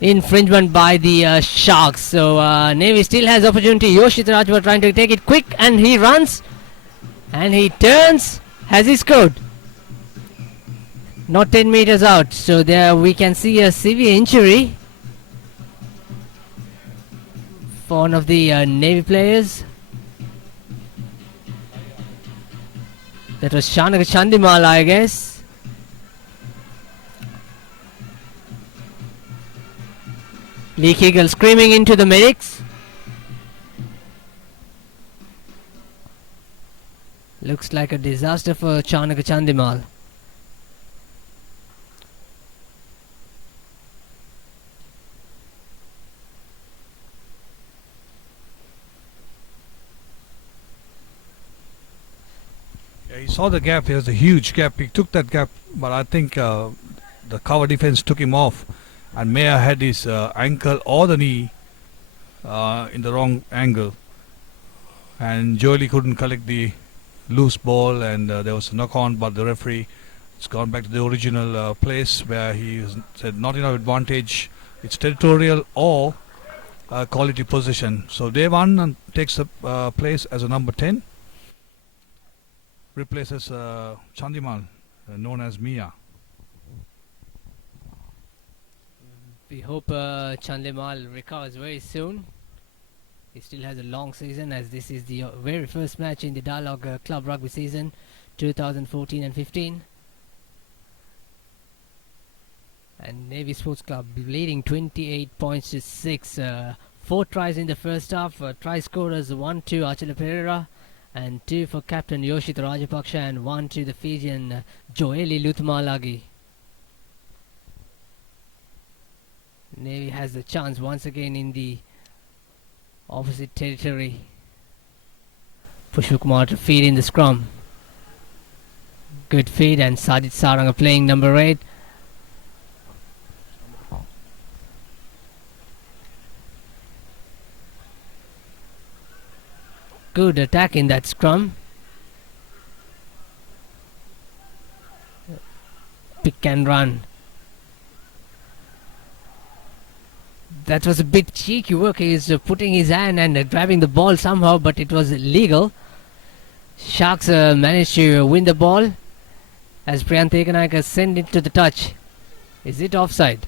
infringement by the Sharks. So Navy still has opportunity. Yoshita Rajapaksa trying to take it quick, and he runs and he turns. Has he scored? Not 10 meters out. So there we can see a severe injury for one of the Navy players. That was Shanaka Chandimal, I guess. Lee Kegel screaming into the medics. Looks like a disaster for Chanaka Chandimal. He saw the gap. There's a huge gap. He took that gap, but I think the cover defense took him off, and Mayer had his ankle or the knee in the wrong angle, and Joely couldn't collect the loose ball, and there was a knock on, but the referee has gone back to the original place where he said not enough advantage. It's territorial or quality position. So Devan and takes the place as a number 10. Replaces Chandimal, known as Mia. We hope Chandimal recovers very soon. He still has a long season, as this is the very first match in the Dialog Club Rugby season 2014 and 15. And Navy Sports Club leading 28 points to 6. 4 tries in the first half. Try scorers 1-2 Achala Pereira, and 2 for captain Yoshita Rajapaksa, and 1 to the Fijian Joely Luthumalagi. Navy has the chance once again in the opposite territory. Pushpakumar to feed in the scrum. Good feed, and Sajid Saranga playing number 8. Good attack in that scrum. Pick and run. That was a bit cheeky work. He's putting his hand and grabbing the ball somehow, but it was illegal. Sharks managed to win the ball as Priyant Ekanayaka sent it to the touch. Is it offside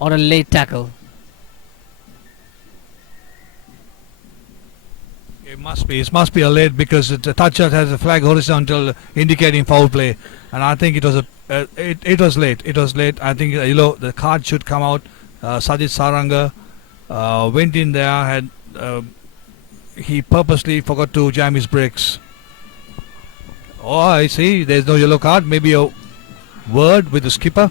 or a late tackle? It must be. It must be a late because the toucher has a flag horizontal indicating foul play, and I think it was it was late. It was late. I think the card should come out. Sajid Saranga went in there. He purposely forgot to jam his brakes. Oh, I see. There's no yellow card. Maybe a word with the skipper.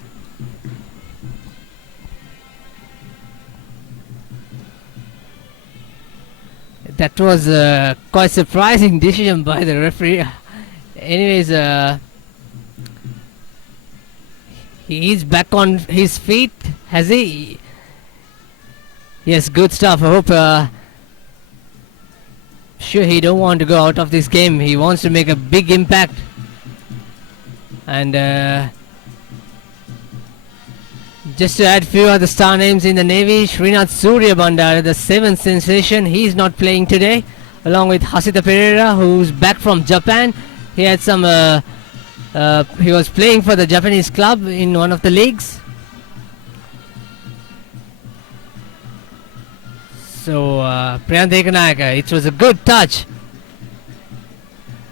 That was a quite surprising decision by the referee. Anyways, he is back on his feet. Has he? Yes, good stuff. I hope. Sure, he don't want to go out of this game. He wants to make a big impact. And just to add few other star names in the Navy, Srinath Surya Bandara, the seventh sensation, he's not playing today, along with Hasita Pereira, who's back from Japan. He had some, he was playing for the Japanese club in one of the leagues. So, Priyant Ekanayaka, it was a good touch.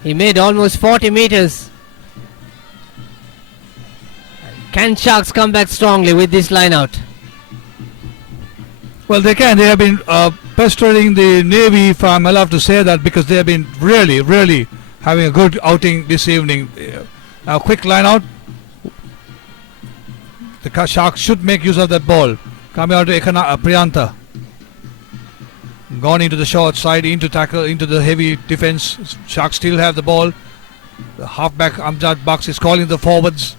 He made almost 40 meters. Can Sharks come back strongly with this line out? Well, they can. They have been pestering the Navy, if I'm allowed to say that, because they have been really having a good outing this evening. A quick line out. The Sharks should make use of that ball. Coming out to Priyanta. Gone into the short side, into tackle, into the heavy defense. Sharks still have the ball. The halfback Amjad Bucks is calling the forwards.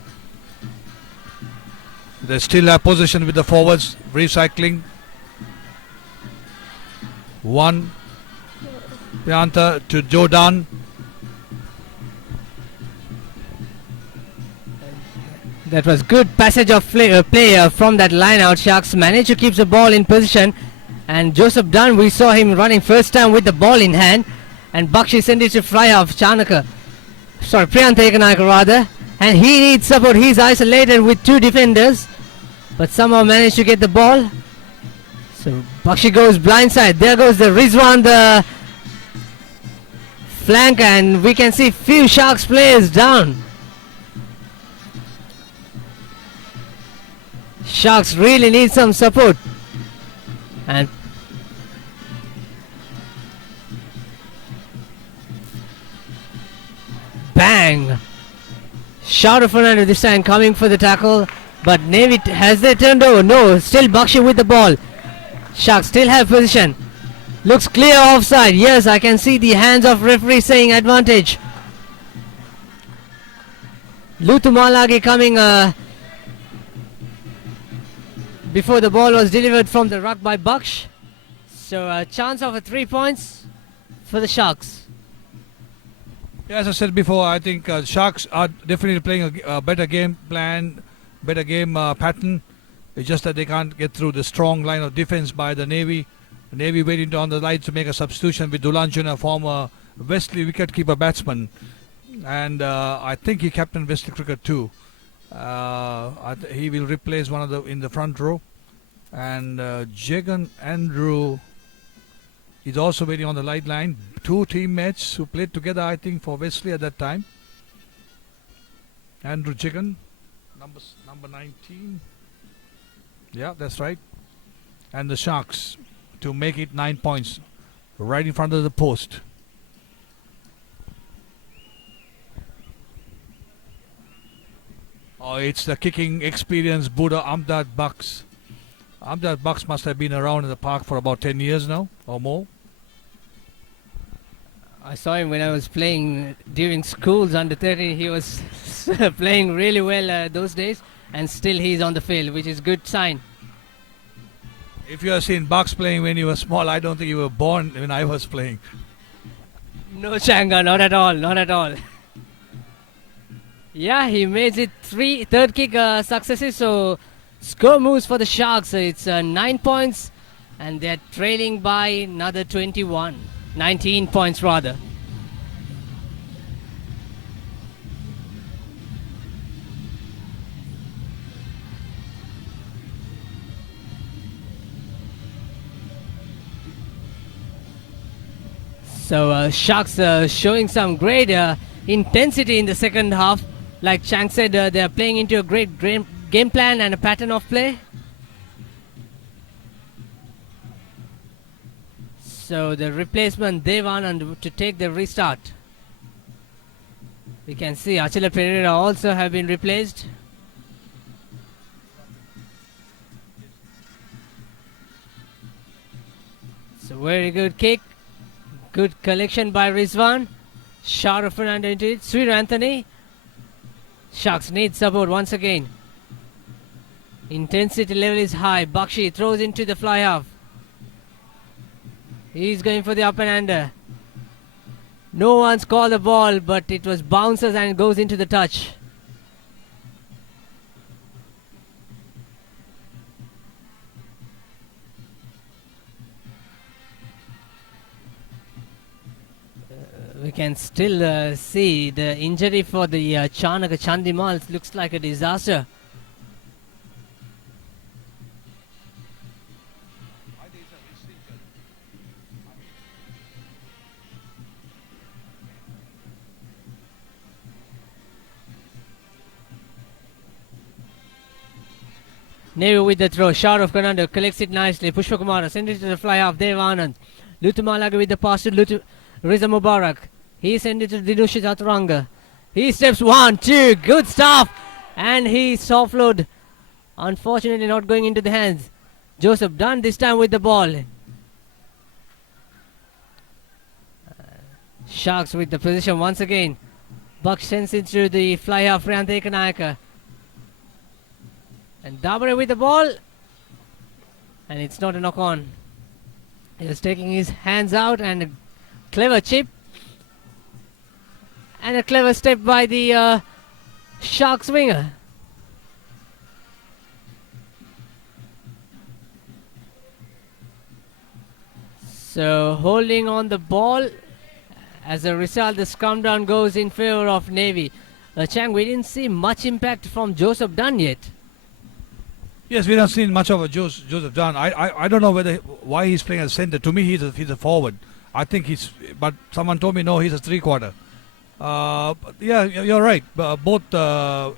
They still have possession with the forwards. Recycling. One. Priyanta to Jordan. That was good passage of play from that line out. Sharks managed to keep the ball in position. And Joseph Dunn, we saw him running first time with the ball in hand. And Bakshi sent it to fly off Priyanta Ekanayaka rather. And he needs support. He's isolated with two defenders. But somehow managed to get the ball. So Bakshi goes blindside. There goes the Rizwan, the flank. And we can see few Sharks players down. Sharks really need some support. And bang! Shouter Fernando this time coming for the tackle, but Navy has they turned over? No, still Bakshi with the ball. Sharks still have position. Looks clear offside. Yes, I can see the hands of referee saying advantage. Lutumalagi coming before the ball was delivered from the ruck by Baksh. So a chance of 3 points for the Sharks. Yeah, as I said before, I think Sharks are definitely playing a better game plan, better game pattern. It's just that they can't get through the strong line of defense by the Navy. The Navy waiting on the line to make a substitution with Dulanjana, former Wesley wicketkeeper batsman. And I think he captained Wesley cricket too. He will replace one of the in the front row, and Jagan Andrew is also waiting on the light line. Two teammates who played together, I think, for Wesley at that time. Andrew Jagan, number 19. Yeah, that's right. And the Sharks to make it 9 points, right in front of the post. Oh, it's the kicking experience Buddha Amdad Bucks. Amdad Bucks must have been around in the park for about 10 years now or more. I saw him when I was playing during schools under 13. He was playing really well those days, and still he's on the field, which is good sign. If you have seen Bucks playing when you were small, I don't think you were born when I was playing. No, Changa, not at all, not at all. Yeah, he made it third kick successes, so score moves for the Sharks. So it's 9 points, and they're trailing by another 19 points rather. So Sharks showing some great intensity in the second half. Like Chang said, they are playing into a great game plan and a pattern of play. So the replacement Devanand to take the restart. We can see Achila Pereira also have been replaced. So very good kick. Good collection by Rizwan. Shot of Fernando into it. Sweet Anthony. Sharks need support once again. Intensity level is high. Bakshi throws into the fly half. He's going for the up and under. No one's called the ball, but it was bounces and goes into the touch. We can still see the injury for the Chanaka Chandimal. It looks like a disaster. Navy with the throw. Shot of Fernando. Collects it nicely. Pushpa Kumara sends it to the fly half. Dev Anand. Lutumalaga with the pass to Riza Mubarak. He sends it to Dinush Chaturanga. He steps 1, 2. Good stuff. And he soft load. Unfortunately not going into the hands. Joseph Dunn this time with the ball. Sharks with the position once again. Buck sends it to the fly half. Rante Kanayaka. And Dabare with the ball. And it's not a knock on. He was taking his hands out and a clever chip. And a clever step by the Sharks winger. So holding on the ball. As a result, the scrum down goes in favor of Navy. Chang, we didn't see much impact from Joseph Dunn yet. Yes, we haven't seen much of a Joseph Dunn. I don't know why he's playing as center. To me, he's a forward. I think but someone told me no, he's a 3/4. Yeah, you're right. Both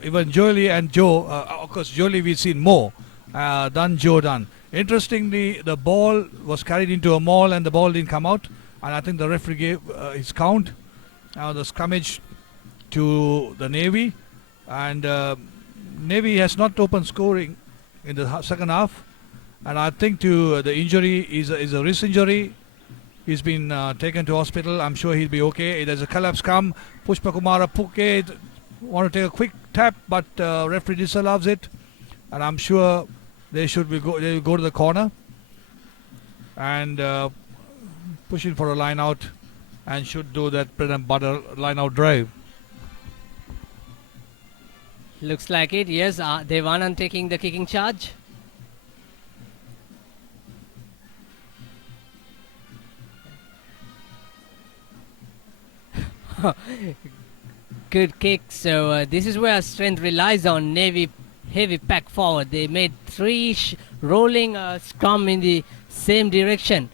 even Jolie and Joe. Of course, Jolie we've seen more than Joe Dunn. Interestingly, the ball was carried into a maul and the ball didn't come out. And I think the referee gave his count. The scrimmage to the Navy, and Navy has not opened scoring in the second half. And I think the injury is a wrist injury. He's been taken to hospital. I'm sure he'll be okay. There's a collapse come. Pushpa Kumara Puke want to take a quick tap, but referee disallows it. And I'm sure they will go to the corner and push in for a line out, and should do that bread and butter line out drive. Looks like it, yes. Devanand taking the kicking charge. Good kick. So this is where strength relies on. Navy heavy pack forward. They made 3 rolling scrum in the same direction.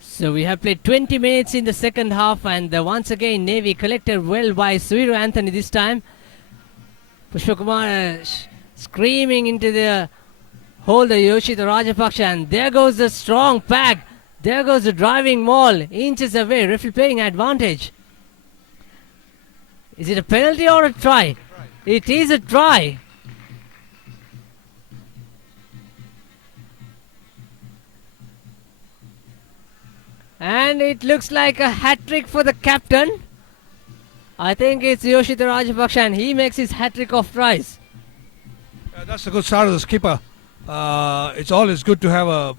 So we have played 20 minutes in the second half, and once again Navy collected well by Sweeru Anthony this time. Pushpakumar screaming into the holder Yoshita Rajapaksha, and there goes the strong pack. There goes the driving maul, inches away. Referee playing advantage. Is it a penalty or a try? It is a try. And it looks like a hat-trick for the captain. I think it's Yoshita Rajapaksha, and he makes his hat-trick of tries. That's a good start of the skipper. It's always good to have a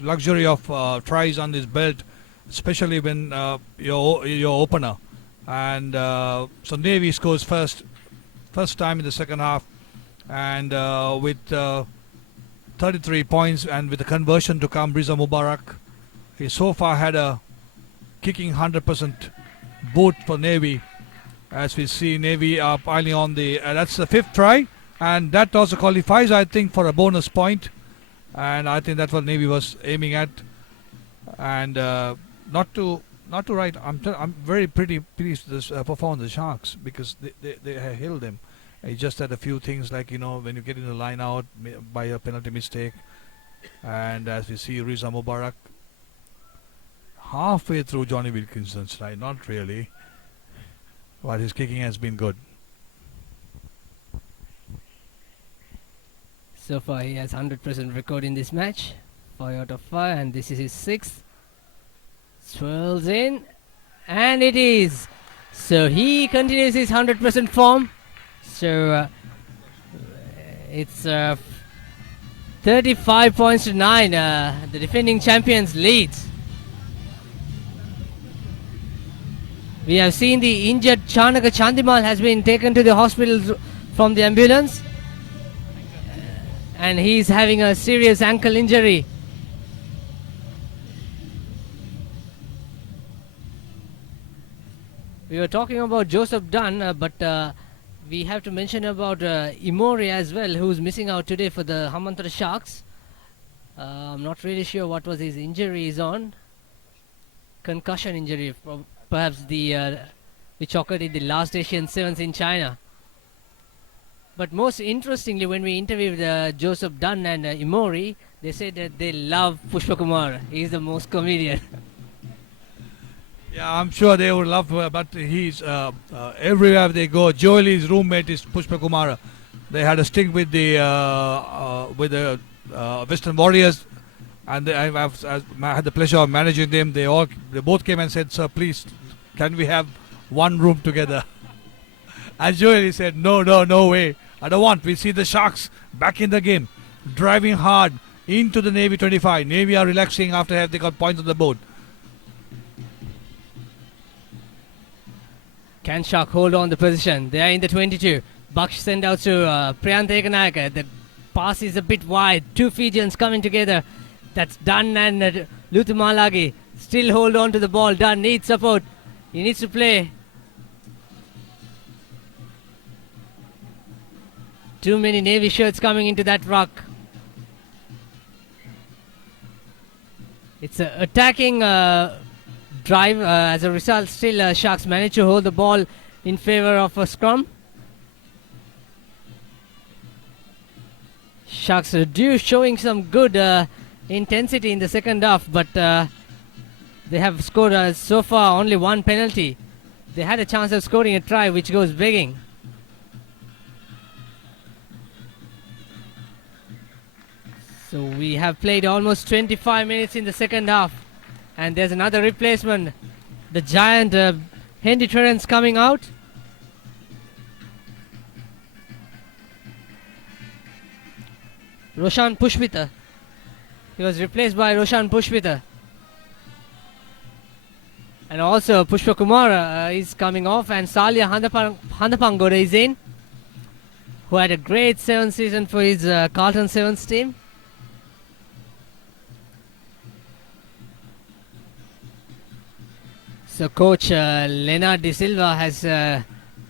luxury of tries on this belt, especially when your opener. And so Navy scores first time in the second half, and with 33 points, and with the conversion to come, Riza Mubarak. He so far had a kicking 100% boot for Navy. As we see, Navy are piling on that's the 5th try. and that also qualifies, I think, for a bonus point. And I think that's what Navy was aiming at. And not to write, I'm very pretty pleased with this performance of the Sharks, because they held them. It just had a few things like, when you get in the line out by a penalty mistake, and as we see Riza Mubarak halfway through Johnny Wilkinson's line, not really, but his kicking has been good. So far he has 100% record in this match, 5 out of 5, and this is his 6th. Swirls in, and it is. So he continues his 100% form. So it's 35 points to 9. The defending champions leads. We have seen the injured Chanaka Chandimal has been taken to the hospital from the ambulance, and he's having a serious ankle injury. We were talking about Joseph Dunn, but we have to mention about Imori as well, who's missing out today for the Hamantra Sharks. I'm not really sure what was his injury is on. Concussion injury, perhaps the which occurred in the last Asian Sevens in China. But most interestingly, when we interviewed Joseph Dunn and Imori, they said that they love Pushpa Kumar. He's the most comedian. Yeah, I'm sure they would love, but he's everywhere they go. Joeli's roommate is Pushpa Kumara. They had a sting with the Western Warriors, and I had the pleasure of managing them. They both came and said, "Sir, please, can we have one room together?" And Joeli said, "No way. I don't want. We see the Sharks back in the game, driving hard into the Navy 25. Navy are relaxing after they got points on the board." Can Shark hold on the position? They are in the 22. Baksh sent out to Priyant Ekanayaka. The pass is a bit wide. Two Fijians coming together. That's Dunn and Luthumalagi. Still hold on to the ball. Dunn needs support. He needs to play. Too many Navy shirts coming into that ruck. It's an attacking drive. As a result, still Sharks manage to hold the ball in favor of a scrum. Sharks are showing some good intensity in the second half, but they have scored so far only one penalty. They had a chance of scoring a try, which goes begging. So we have played almost 25 minutes in the second half. And there's another replacement. The giant Henry Terence coming out. Roshan Pushpita. He was replaced by Roshan Pushpita. And also Pushpa Kumar is coming off, and Salia Handapangore is in, who had a great 7th season for his Carlton Sevens team. So coach Leonard De Silva has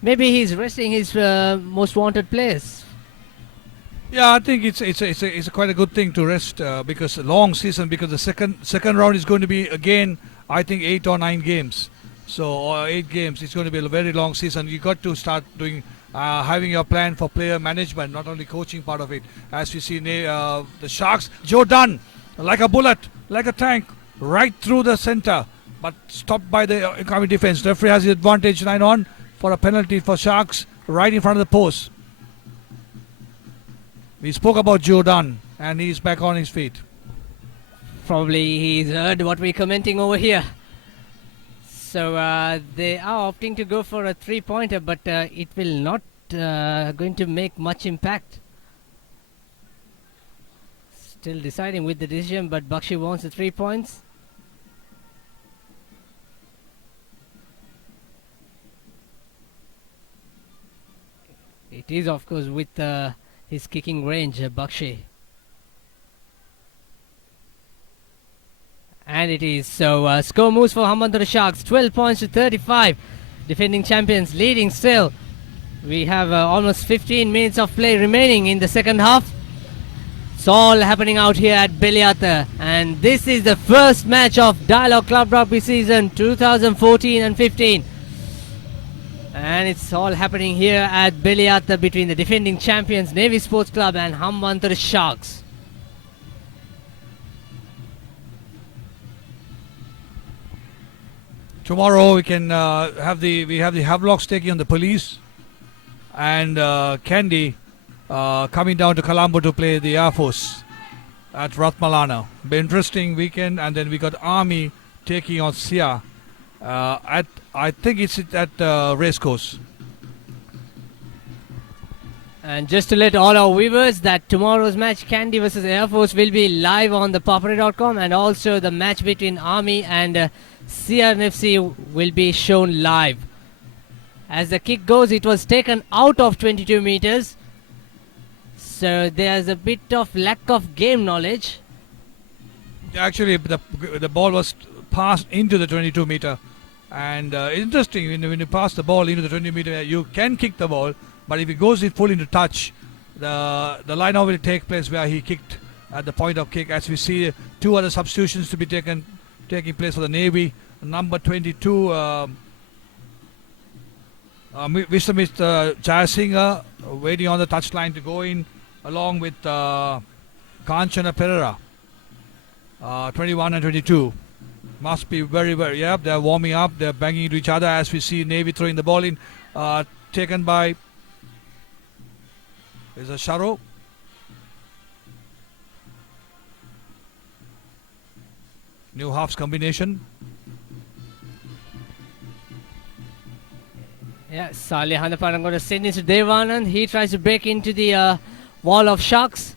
maybe he's resting his most wanted players. Yeah, I think it's quite a good thing to rest because a long season, because the second round is going to be again, I think 8 or 9 games. So or 8 games, it's going to be a very long season. You got to start doing having your plan for player management, not only coaching part of it. As we see the Sharks, Joe Dunn, like a bullet, like a tank, right through the center, but stopped by the incoming defense. The referee has the advantage 9 on for a penalty for Sharks right in front of the post. We spoke about Joe Dunn, and he's back on his feet. Probably he's heard what we're commenting over here. So they are opting to go for a 3-pointer, but it will not going to make much impact. Still deciding with the decision, but Bakshi wants the 3 points. It is, of course, with his kicking range, Bakshi. And it is. So score moves for Hambantota Sharks, 12 points to 35. Defending champions leading still We have almost 15 minutes of play remaining in the second half. It's all happening out here at Beliatta, and this is the first match of Dialog Club Rugby season 2014 and 15. And it's all happening here at Beliatta between the defending champions Navy Sports Club and Hambantota Sharks. Tomorrow we can have the Havelocks taking on the Police, and Candy coming down to Colombo to play the Air Force at Rathmalana. Be interesting weekend, and then we got Army taking on Sia. I think it's at Racecourse. And just to let all our viewers that tomorrow's match, Candy versus Air Force, will be live on ThePapare.com, and also the match between Army and CRNFC will be shown live. As the kick goes, it was taken out of 22 meters. So there's a bit of lack of game knowledge. Actually, the ball was passed into the 22 meter. And interesting, when you pass the ball into the 20 meter, you can kick the ball. But if it goes in full into touch, the line out will take place where he kicked at the point of kick. As we see, two other substitutions to be taking place for the Navy. Number 22, Mr. Jayasinghe waiting on the touchline to go in, along with Kanchana Pereira, 21 and 22. Must be very, very, yeah, they're warming up, they're banging into each other as we see Navy throwing the ball in, taken by, is a Sharo. New halves combination. Yeah, Salih Handapan going to send it to Devanand. He tries to break into the wall of Sharks.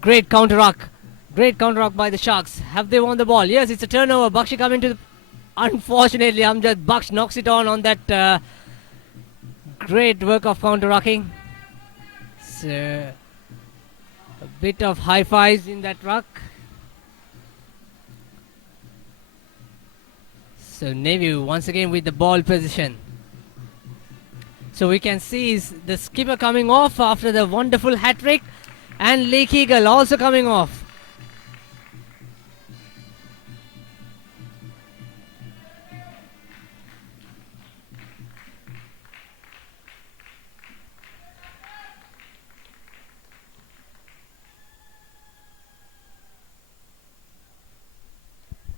Great counter-ruck. Great counter-ruck by the Sharks. Have they won the ball? Yes, it's a turnover. Bakshi coming to the... Unfortunately, Amjad Baksh knocks it on that great work of counter-rucking. So, a bit of high fives in that ruck. So Navy once again with the ball position. So we can see the skipper coming off after the wonderful hat-trick, and Lee Keegle also coming off.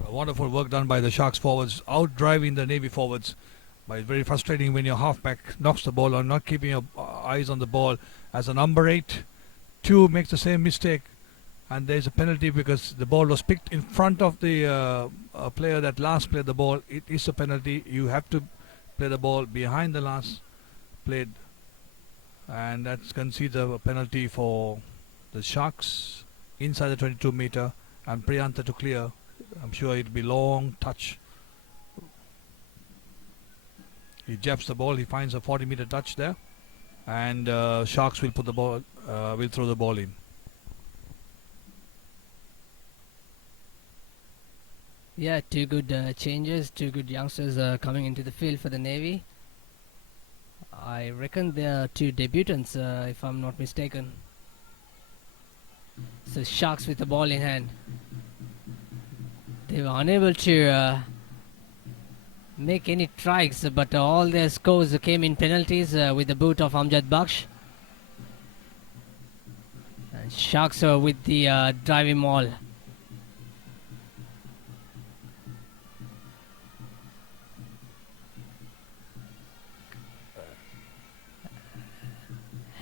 Wonderful work done by the Sharks forwards, out driving the Navy forwards. But it's very frustrating when your halfback knocks the ball on, not keeping your eyes on the ball. As a number 8, 2 makes the same mistake, and there's a penalty because the ball was picked in front of the player that last played the ball. It is a penalty. You have to play the ball behind the last played, and that's considered a penalty for the Sharks inside the 22 meter, and Priyantha to clear. I'm sure it'll be long touch. He jabs the ball. He finds a 40-meter touch there, and Sharks will put the ball, will throw the ball in. Yeah, two good changes, two good youngsters coming into the field for the Navy. I reckon they are two debutants, if I'm not mistaken. So Sharks with the ball in hand. They were unable to make any tries, but all their scores came in penalties with the boot of Amjad Baksh. And Sharks with the driving maul.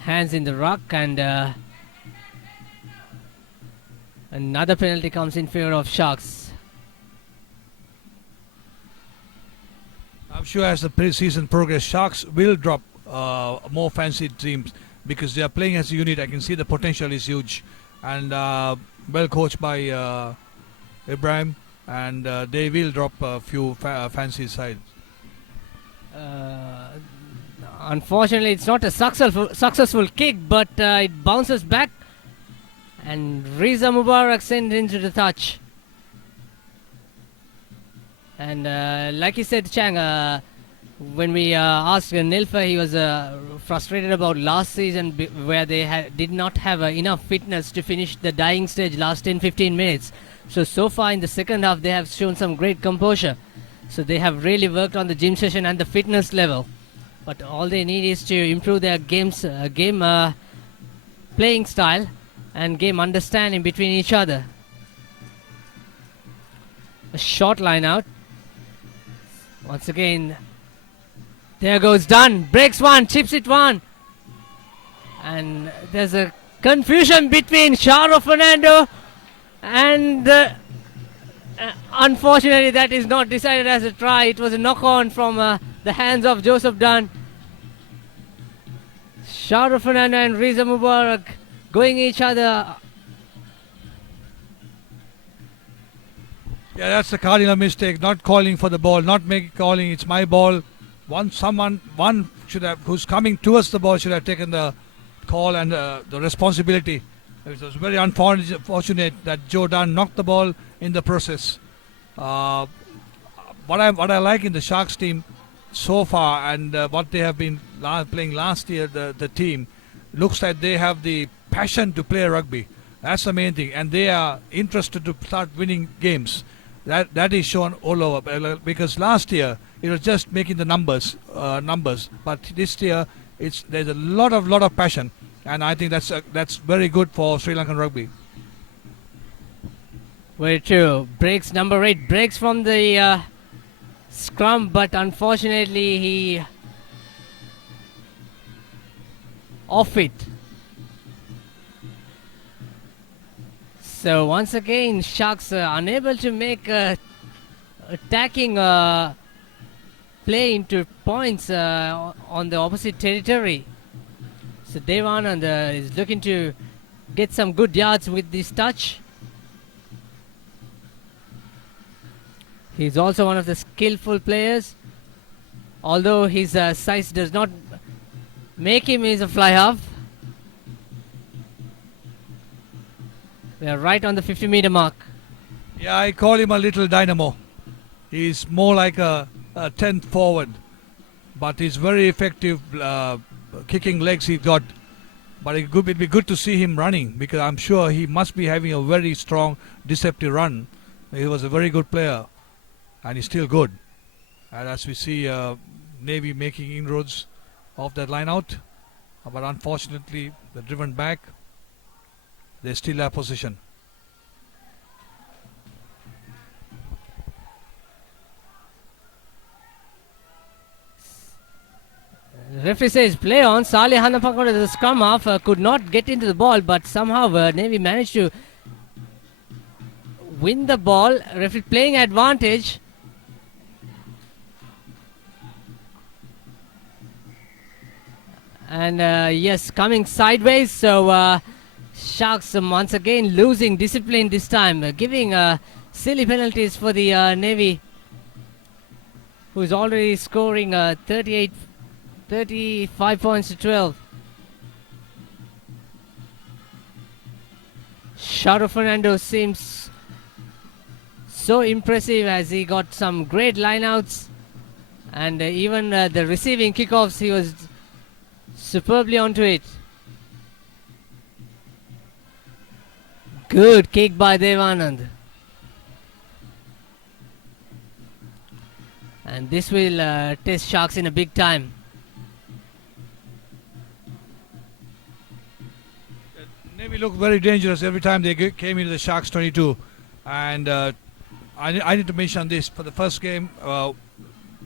Hands in the ruck, and another penalty comes in favor of Sharks. I'm sure as the pre-season progress, Sharks will drop more fancy teams because they are playing as a unit. I can see the potential is huge, and well coached by Ibrahim, and they will drop a few fancy sides. Unfortunately, it's not a successful kick, but it bounces back, and Riza Mubarak sent into the touch. And like you said, Chang, when we asked Nilfer, he was frustrated about last season where they did not have enough fitness to finish the dying stage last 10-15 minutes. So far in the second half, they have shown some great composure. So they have really worked on the gym session and the fitness level. But all they need is to improve their game playing style and game understanding between each other. A short line out. Once again, there goes Dunn. Breaks one, chips it one. And there's a confusion between Sharo Fernando and unfortunately that is not decided as a try. It was a knock on from the hands of Joseph Dunn. Sharo Fernando and Riza Mubarak going each other. Yeah, that's the cardinal mistake. Not calling for the ball, not calling. It's my ball. One should have, who's coming towards the ball, should have taken the call and the responsibility. It was very unfortunate that Joe Dunn knocked the ball in the process. What I like in the Sharks team so far, and what they have been playing last year, the team looks like they have the passion to play rugby. That's the main thing, and they are interested to start winning games. That is shown all over, because last year it was just making the numbers, but this year there's a lot of passion, and I think that's very good for Sri Lankan rugby. Very true. Breaks number 8 breaks from the scrum, but unfortunately he off it. So once again, Sharks are unable to make attacking play into points on the opposite territory. So Devanand is looking to get some good yards with this touch. He's also one of the skillful players, although his size does not make him as a fly half. We are right on the 50-meter mark. Yeah, I call him a little dynamo. He's more like a 10th forward, but he's very effective kicking legs he's got. But it'd be good to see him running, because I'm sure he must be having a very strong deceptive run. He was a very good player, and he's still good. And as we see Navy making inroads off that line out, but unfortunately they're driven back. They still have position. The referee says play on. Saleh Hanapakota, the scrum half, could not get into the ball, but somehow Navy managed to win the ball. Referee playing advantage. And yes, coming sideways. So Sharks once again losing discipline this time, giving silly penalties for the Navy, who's already scoring 35 points to 12. Sharo Fernando seems so impressive as he got some great lineouts, and even the receiving kickoffs, he was superbly onto it. Good kick by Devanand. And this will test Sharks in a big time. Navy looked very dangerous every time they came into the Sharks 22. And I need to mention this for the first game,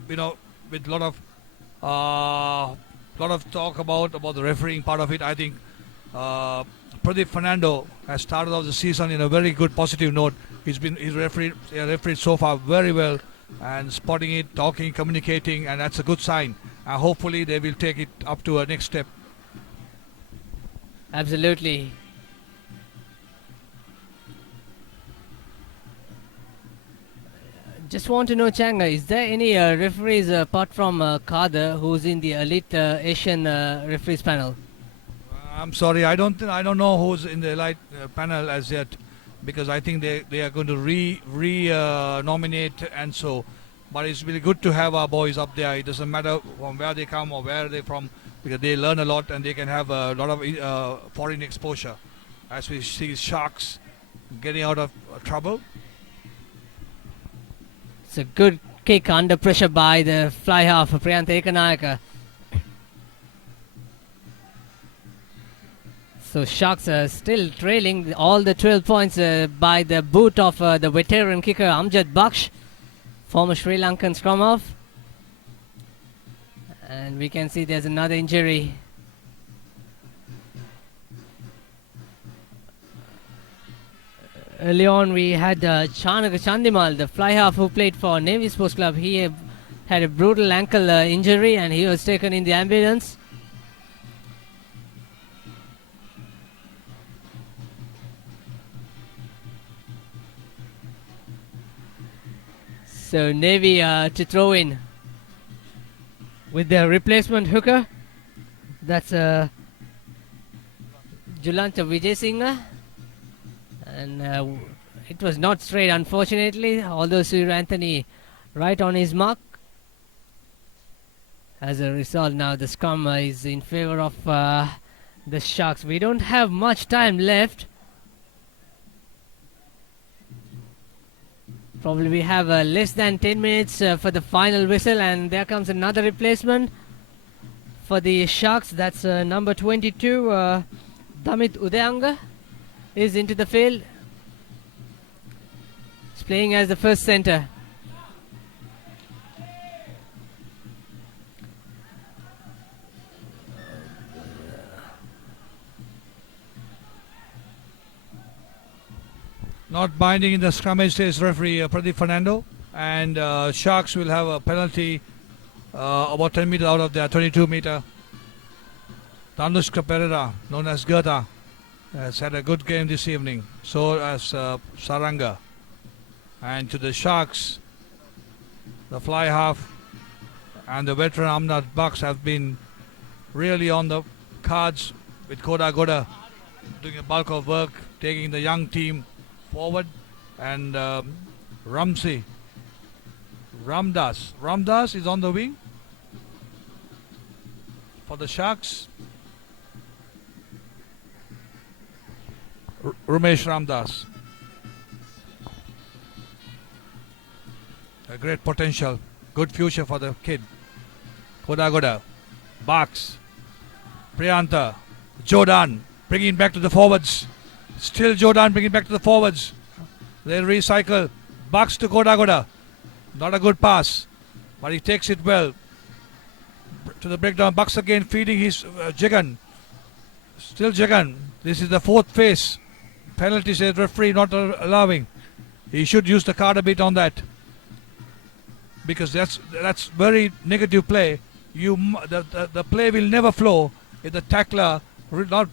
with a lot of talk about the refereeing part of it. I think Pradeep Fernando has started off the season in a very good positive note. He's refereed so far very well, and spotting it, talking, communicating, and that's a good sign. Hopefully they will take it up to a next step. Absolutely. Just want to know, Changa, is there any referees apart from Kader who's in the elite Asian referees panel? I'm sorry, I don't know who's in the elite panel as yet, because I think they are going to nominate, and so. But it's really good to have our boys up there. It doesn't matter from where they come or where they're from, because they learn a lot and they can have a lot of foreign exposure. As we see Sharks getting out of trouble. It's a good kick under pressure by the fly half, Priyantha Ekanayaka. So Sharks are still trailing all the 12 points by the boot of the veteran kicker Amjad Baksh, former Sri Lankan scrum half. And we can see there's another injury. Early on we had Chanaka Chandimal, the fly half who played for Navy Sports Club. He had a brutal ankle injury and he was taken in the ambulance. So Navy to throw in with their replacement hooker. That's Julanta Vijay Singh. And it was not straight, unfortunately, although Sir Anthony right on his mark. As a result, now the scrum is in favor of the Sharks. We don't have much time left. Probably we have less than 10 minutes for the final whistle, and there comes another replacement for the Sharks. That's number 22, Damit Udayanga is into the field. He's playing as the first centre. Not binding in the scrummage, says referee Pradeep Fernando. And Sharks will have a penalty about 10 meters out of their 22 meter. Tanushka Pereira, known as Gerta, has had a good game this evening. So as Saranga. And to the Sharks, the fly half and the veteran Amjad Baksh have been really on the cards with Koda Goda doing a bulk of work, taking the young team forward. And Ramdas is on the wing for the Sharks. Ramesh Ramdas, a great potential, good future for the kid. Koda Goda, Barks, Priyantha, Jordan bringing back to the forwards. Still Jordan bringing back to the forwards. They recycle. Barks to Koda Goda. Not a good pass, but he takes it well. To the breakdown, Barks again feeding his Jagan. Still Jagan. This is the fourth phase. Penalty, says referee, not allowing. He should use the card a bit on that, because that's very negative play. The play will never flow if the tackler not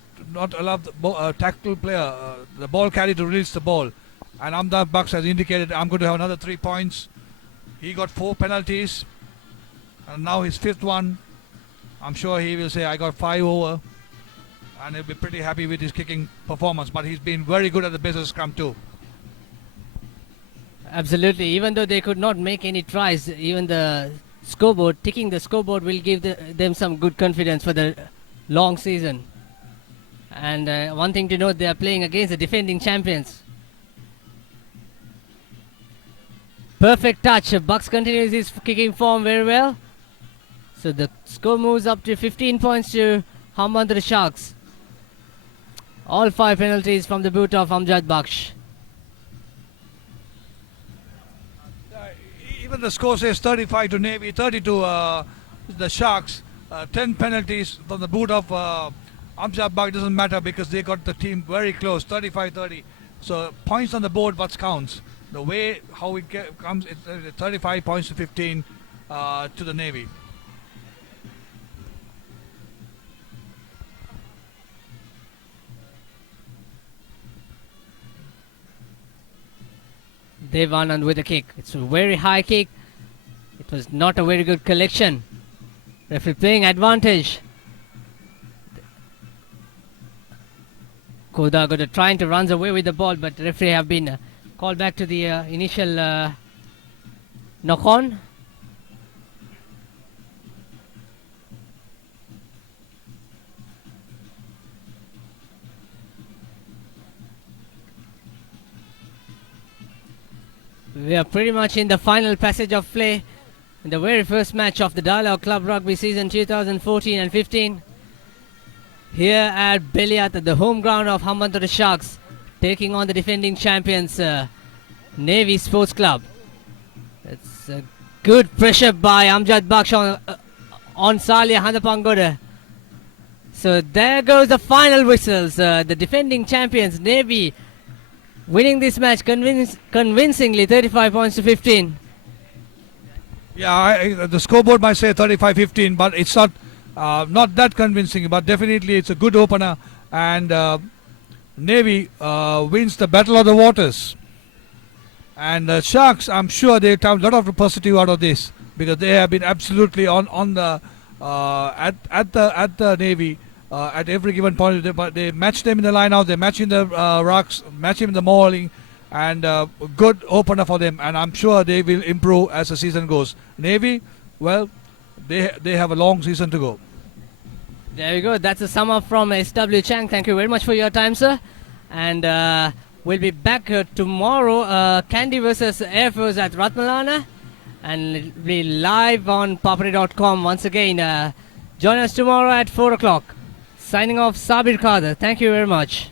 allow the tackle player, the ball carrier, to release the ball. And Amjad Baksh has indicated, I'm going to have another 3 points. He got 4 penalties, and now his 5th one. I'm sure he will say, I got 5 over. And he'll be pretty happy with his kicking performance. But he's been very good at the business scrum too. Absolutely. Even though they could not make any tries, even the scoreboard, ticking the scoreboard will give them some good confidence for the long season. And one thing to note, they are playing against the defending champions. Perfect touch. Bucks continues his kicking form very well. So the score moves up to 15 points to Hambantota Sharks. All 5 penalties from the boot of Amjad Baksh. Even the score says 35 to Navy, 30 to the Sharks. 10 penalties from the boot of Amjad Baksh. Doesn't matter because they got the team very close, 35-30. So points on the board, what counts. The way how it comes, it's 35 points to 15 to the Navy. Devanand with a kick. It's a very high kick. It was not a very good collection. Referee playing advantage. Koda Goda trying to run away with the ball, but referee have been called back to the initial knock on. We are pretty much in the final passage of play in the very first match of the Dialog Club Rugby season 2014 and 15. Here at Beliatta, the home ground of Hambantota Sharks, taking on the defending champions Navy Sports Club. It's a good pressure by Amjad Baksh on Salia Handapangoda. So there goes the final whistles. The defending champions Navy winning this match convincingly 35 points to 15. Yeah, the scoreboard might say 35-15, but it's not that convincing. But definitely it's a good opener, and Navy wins the Battle of the Waters. And Sharks, I'm sure they have a lot of positive out of this, because they have been absolutely on the at the Navy at every given point. But they match them in the line out, they match in the rocks, match him in the mauling, and good opener for them. And I'm sure they will improve as the season goes. Navy, well, they have a long season to go. There you go. That's a sum up from S.W. Chang. Thank you very much for your time, sir. And we'll be back tomorrow. Candy versus Air Force at Ratmalana. And it'll be live on papare.com once again. Join us tomorrow at 4 o'clock. Signing off, Sabir Kader. Thank you very much.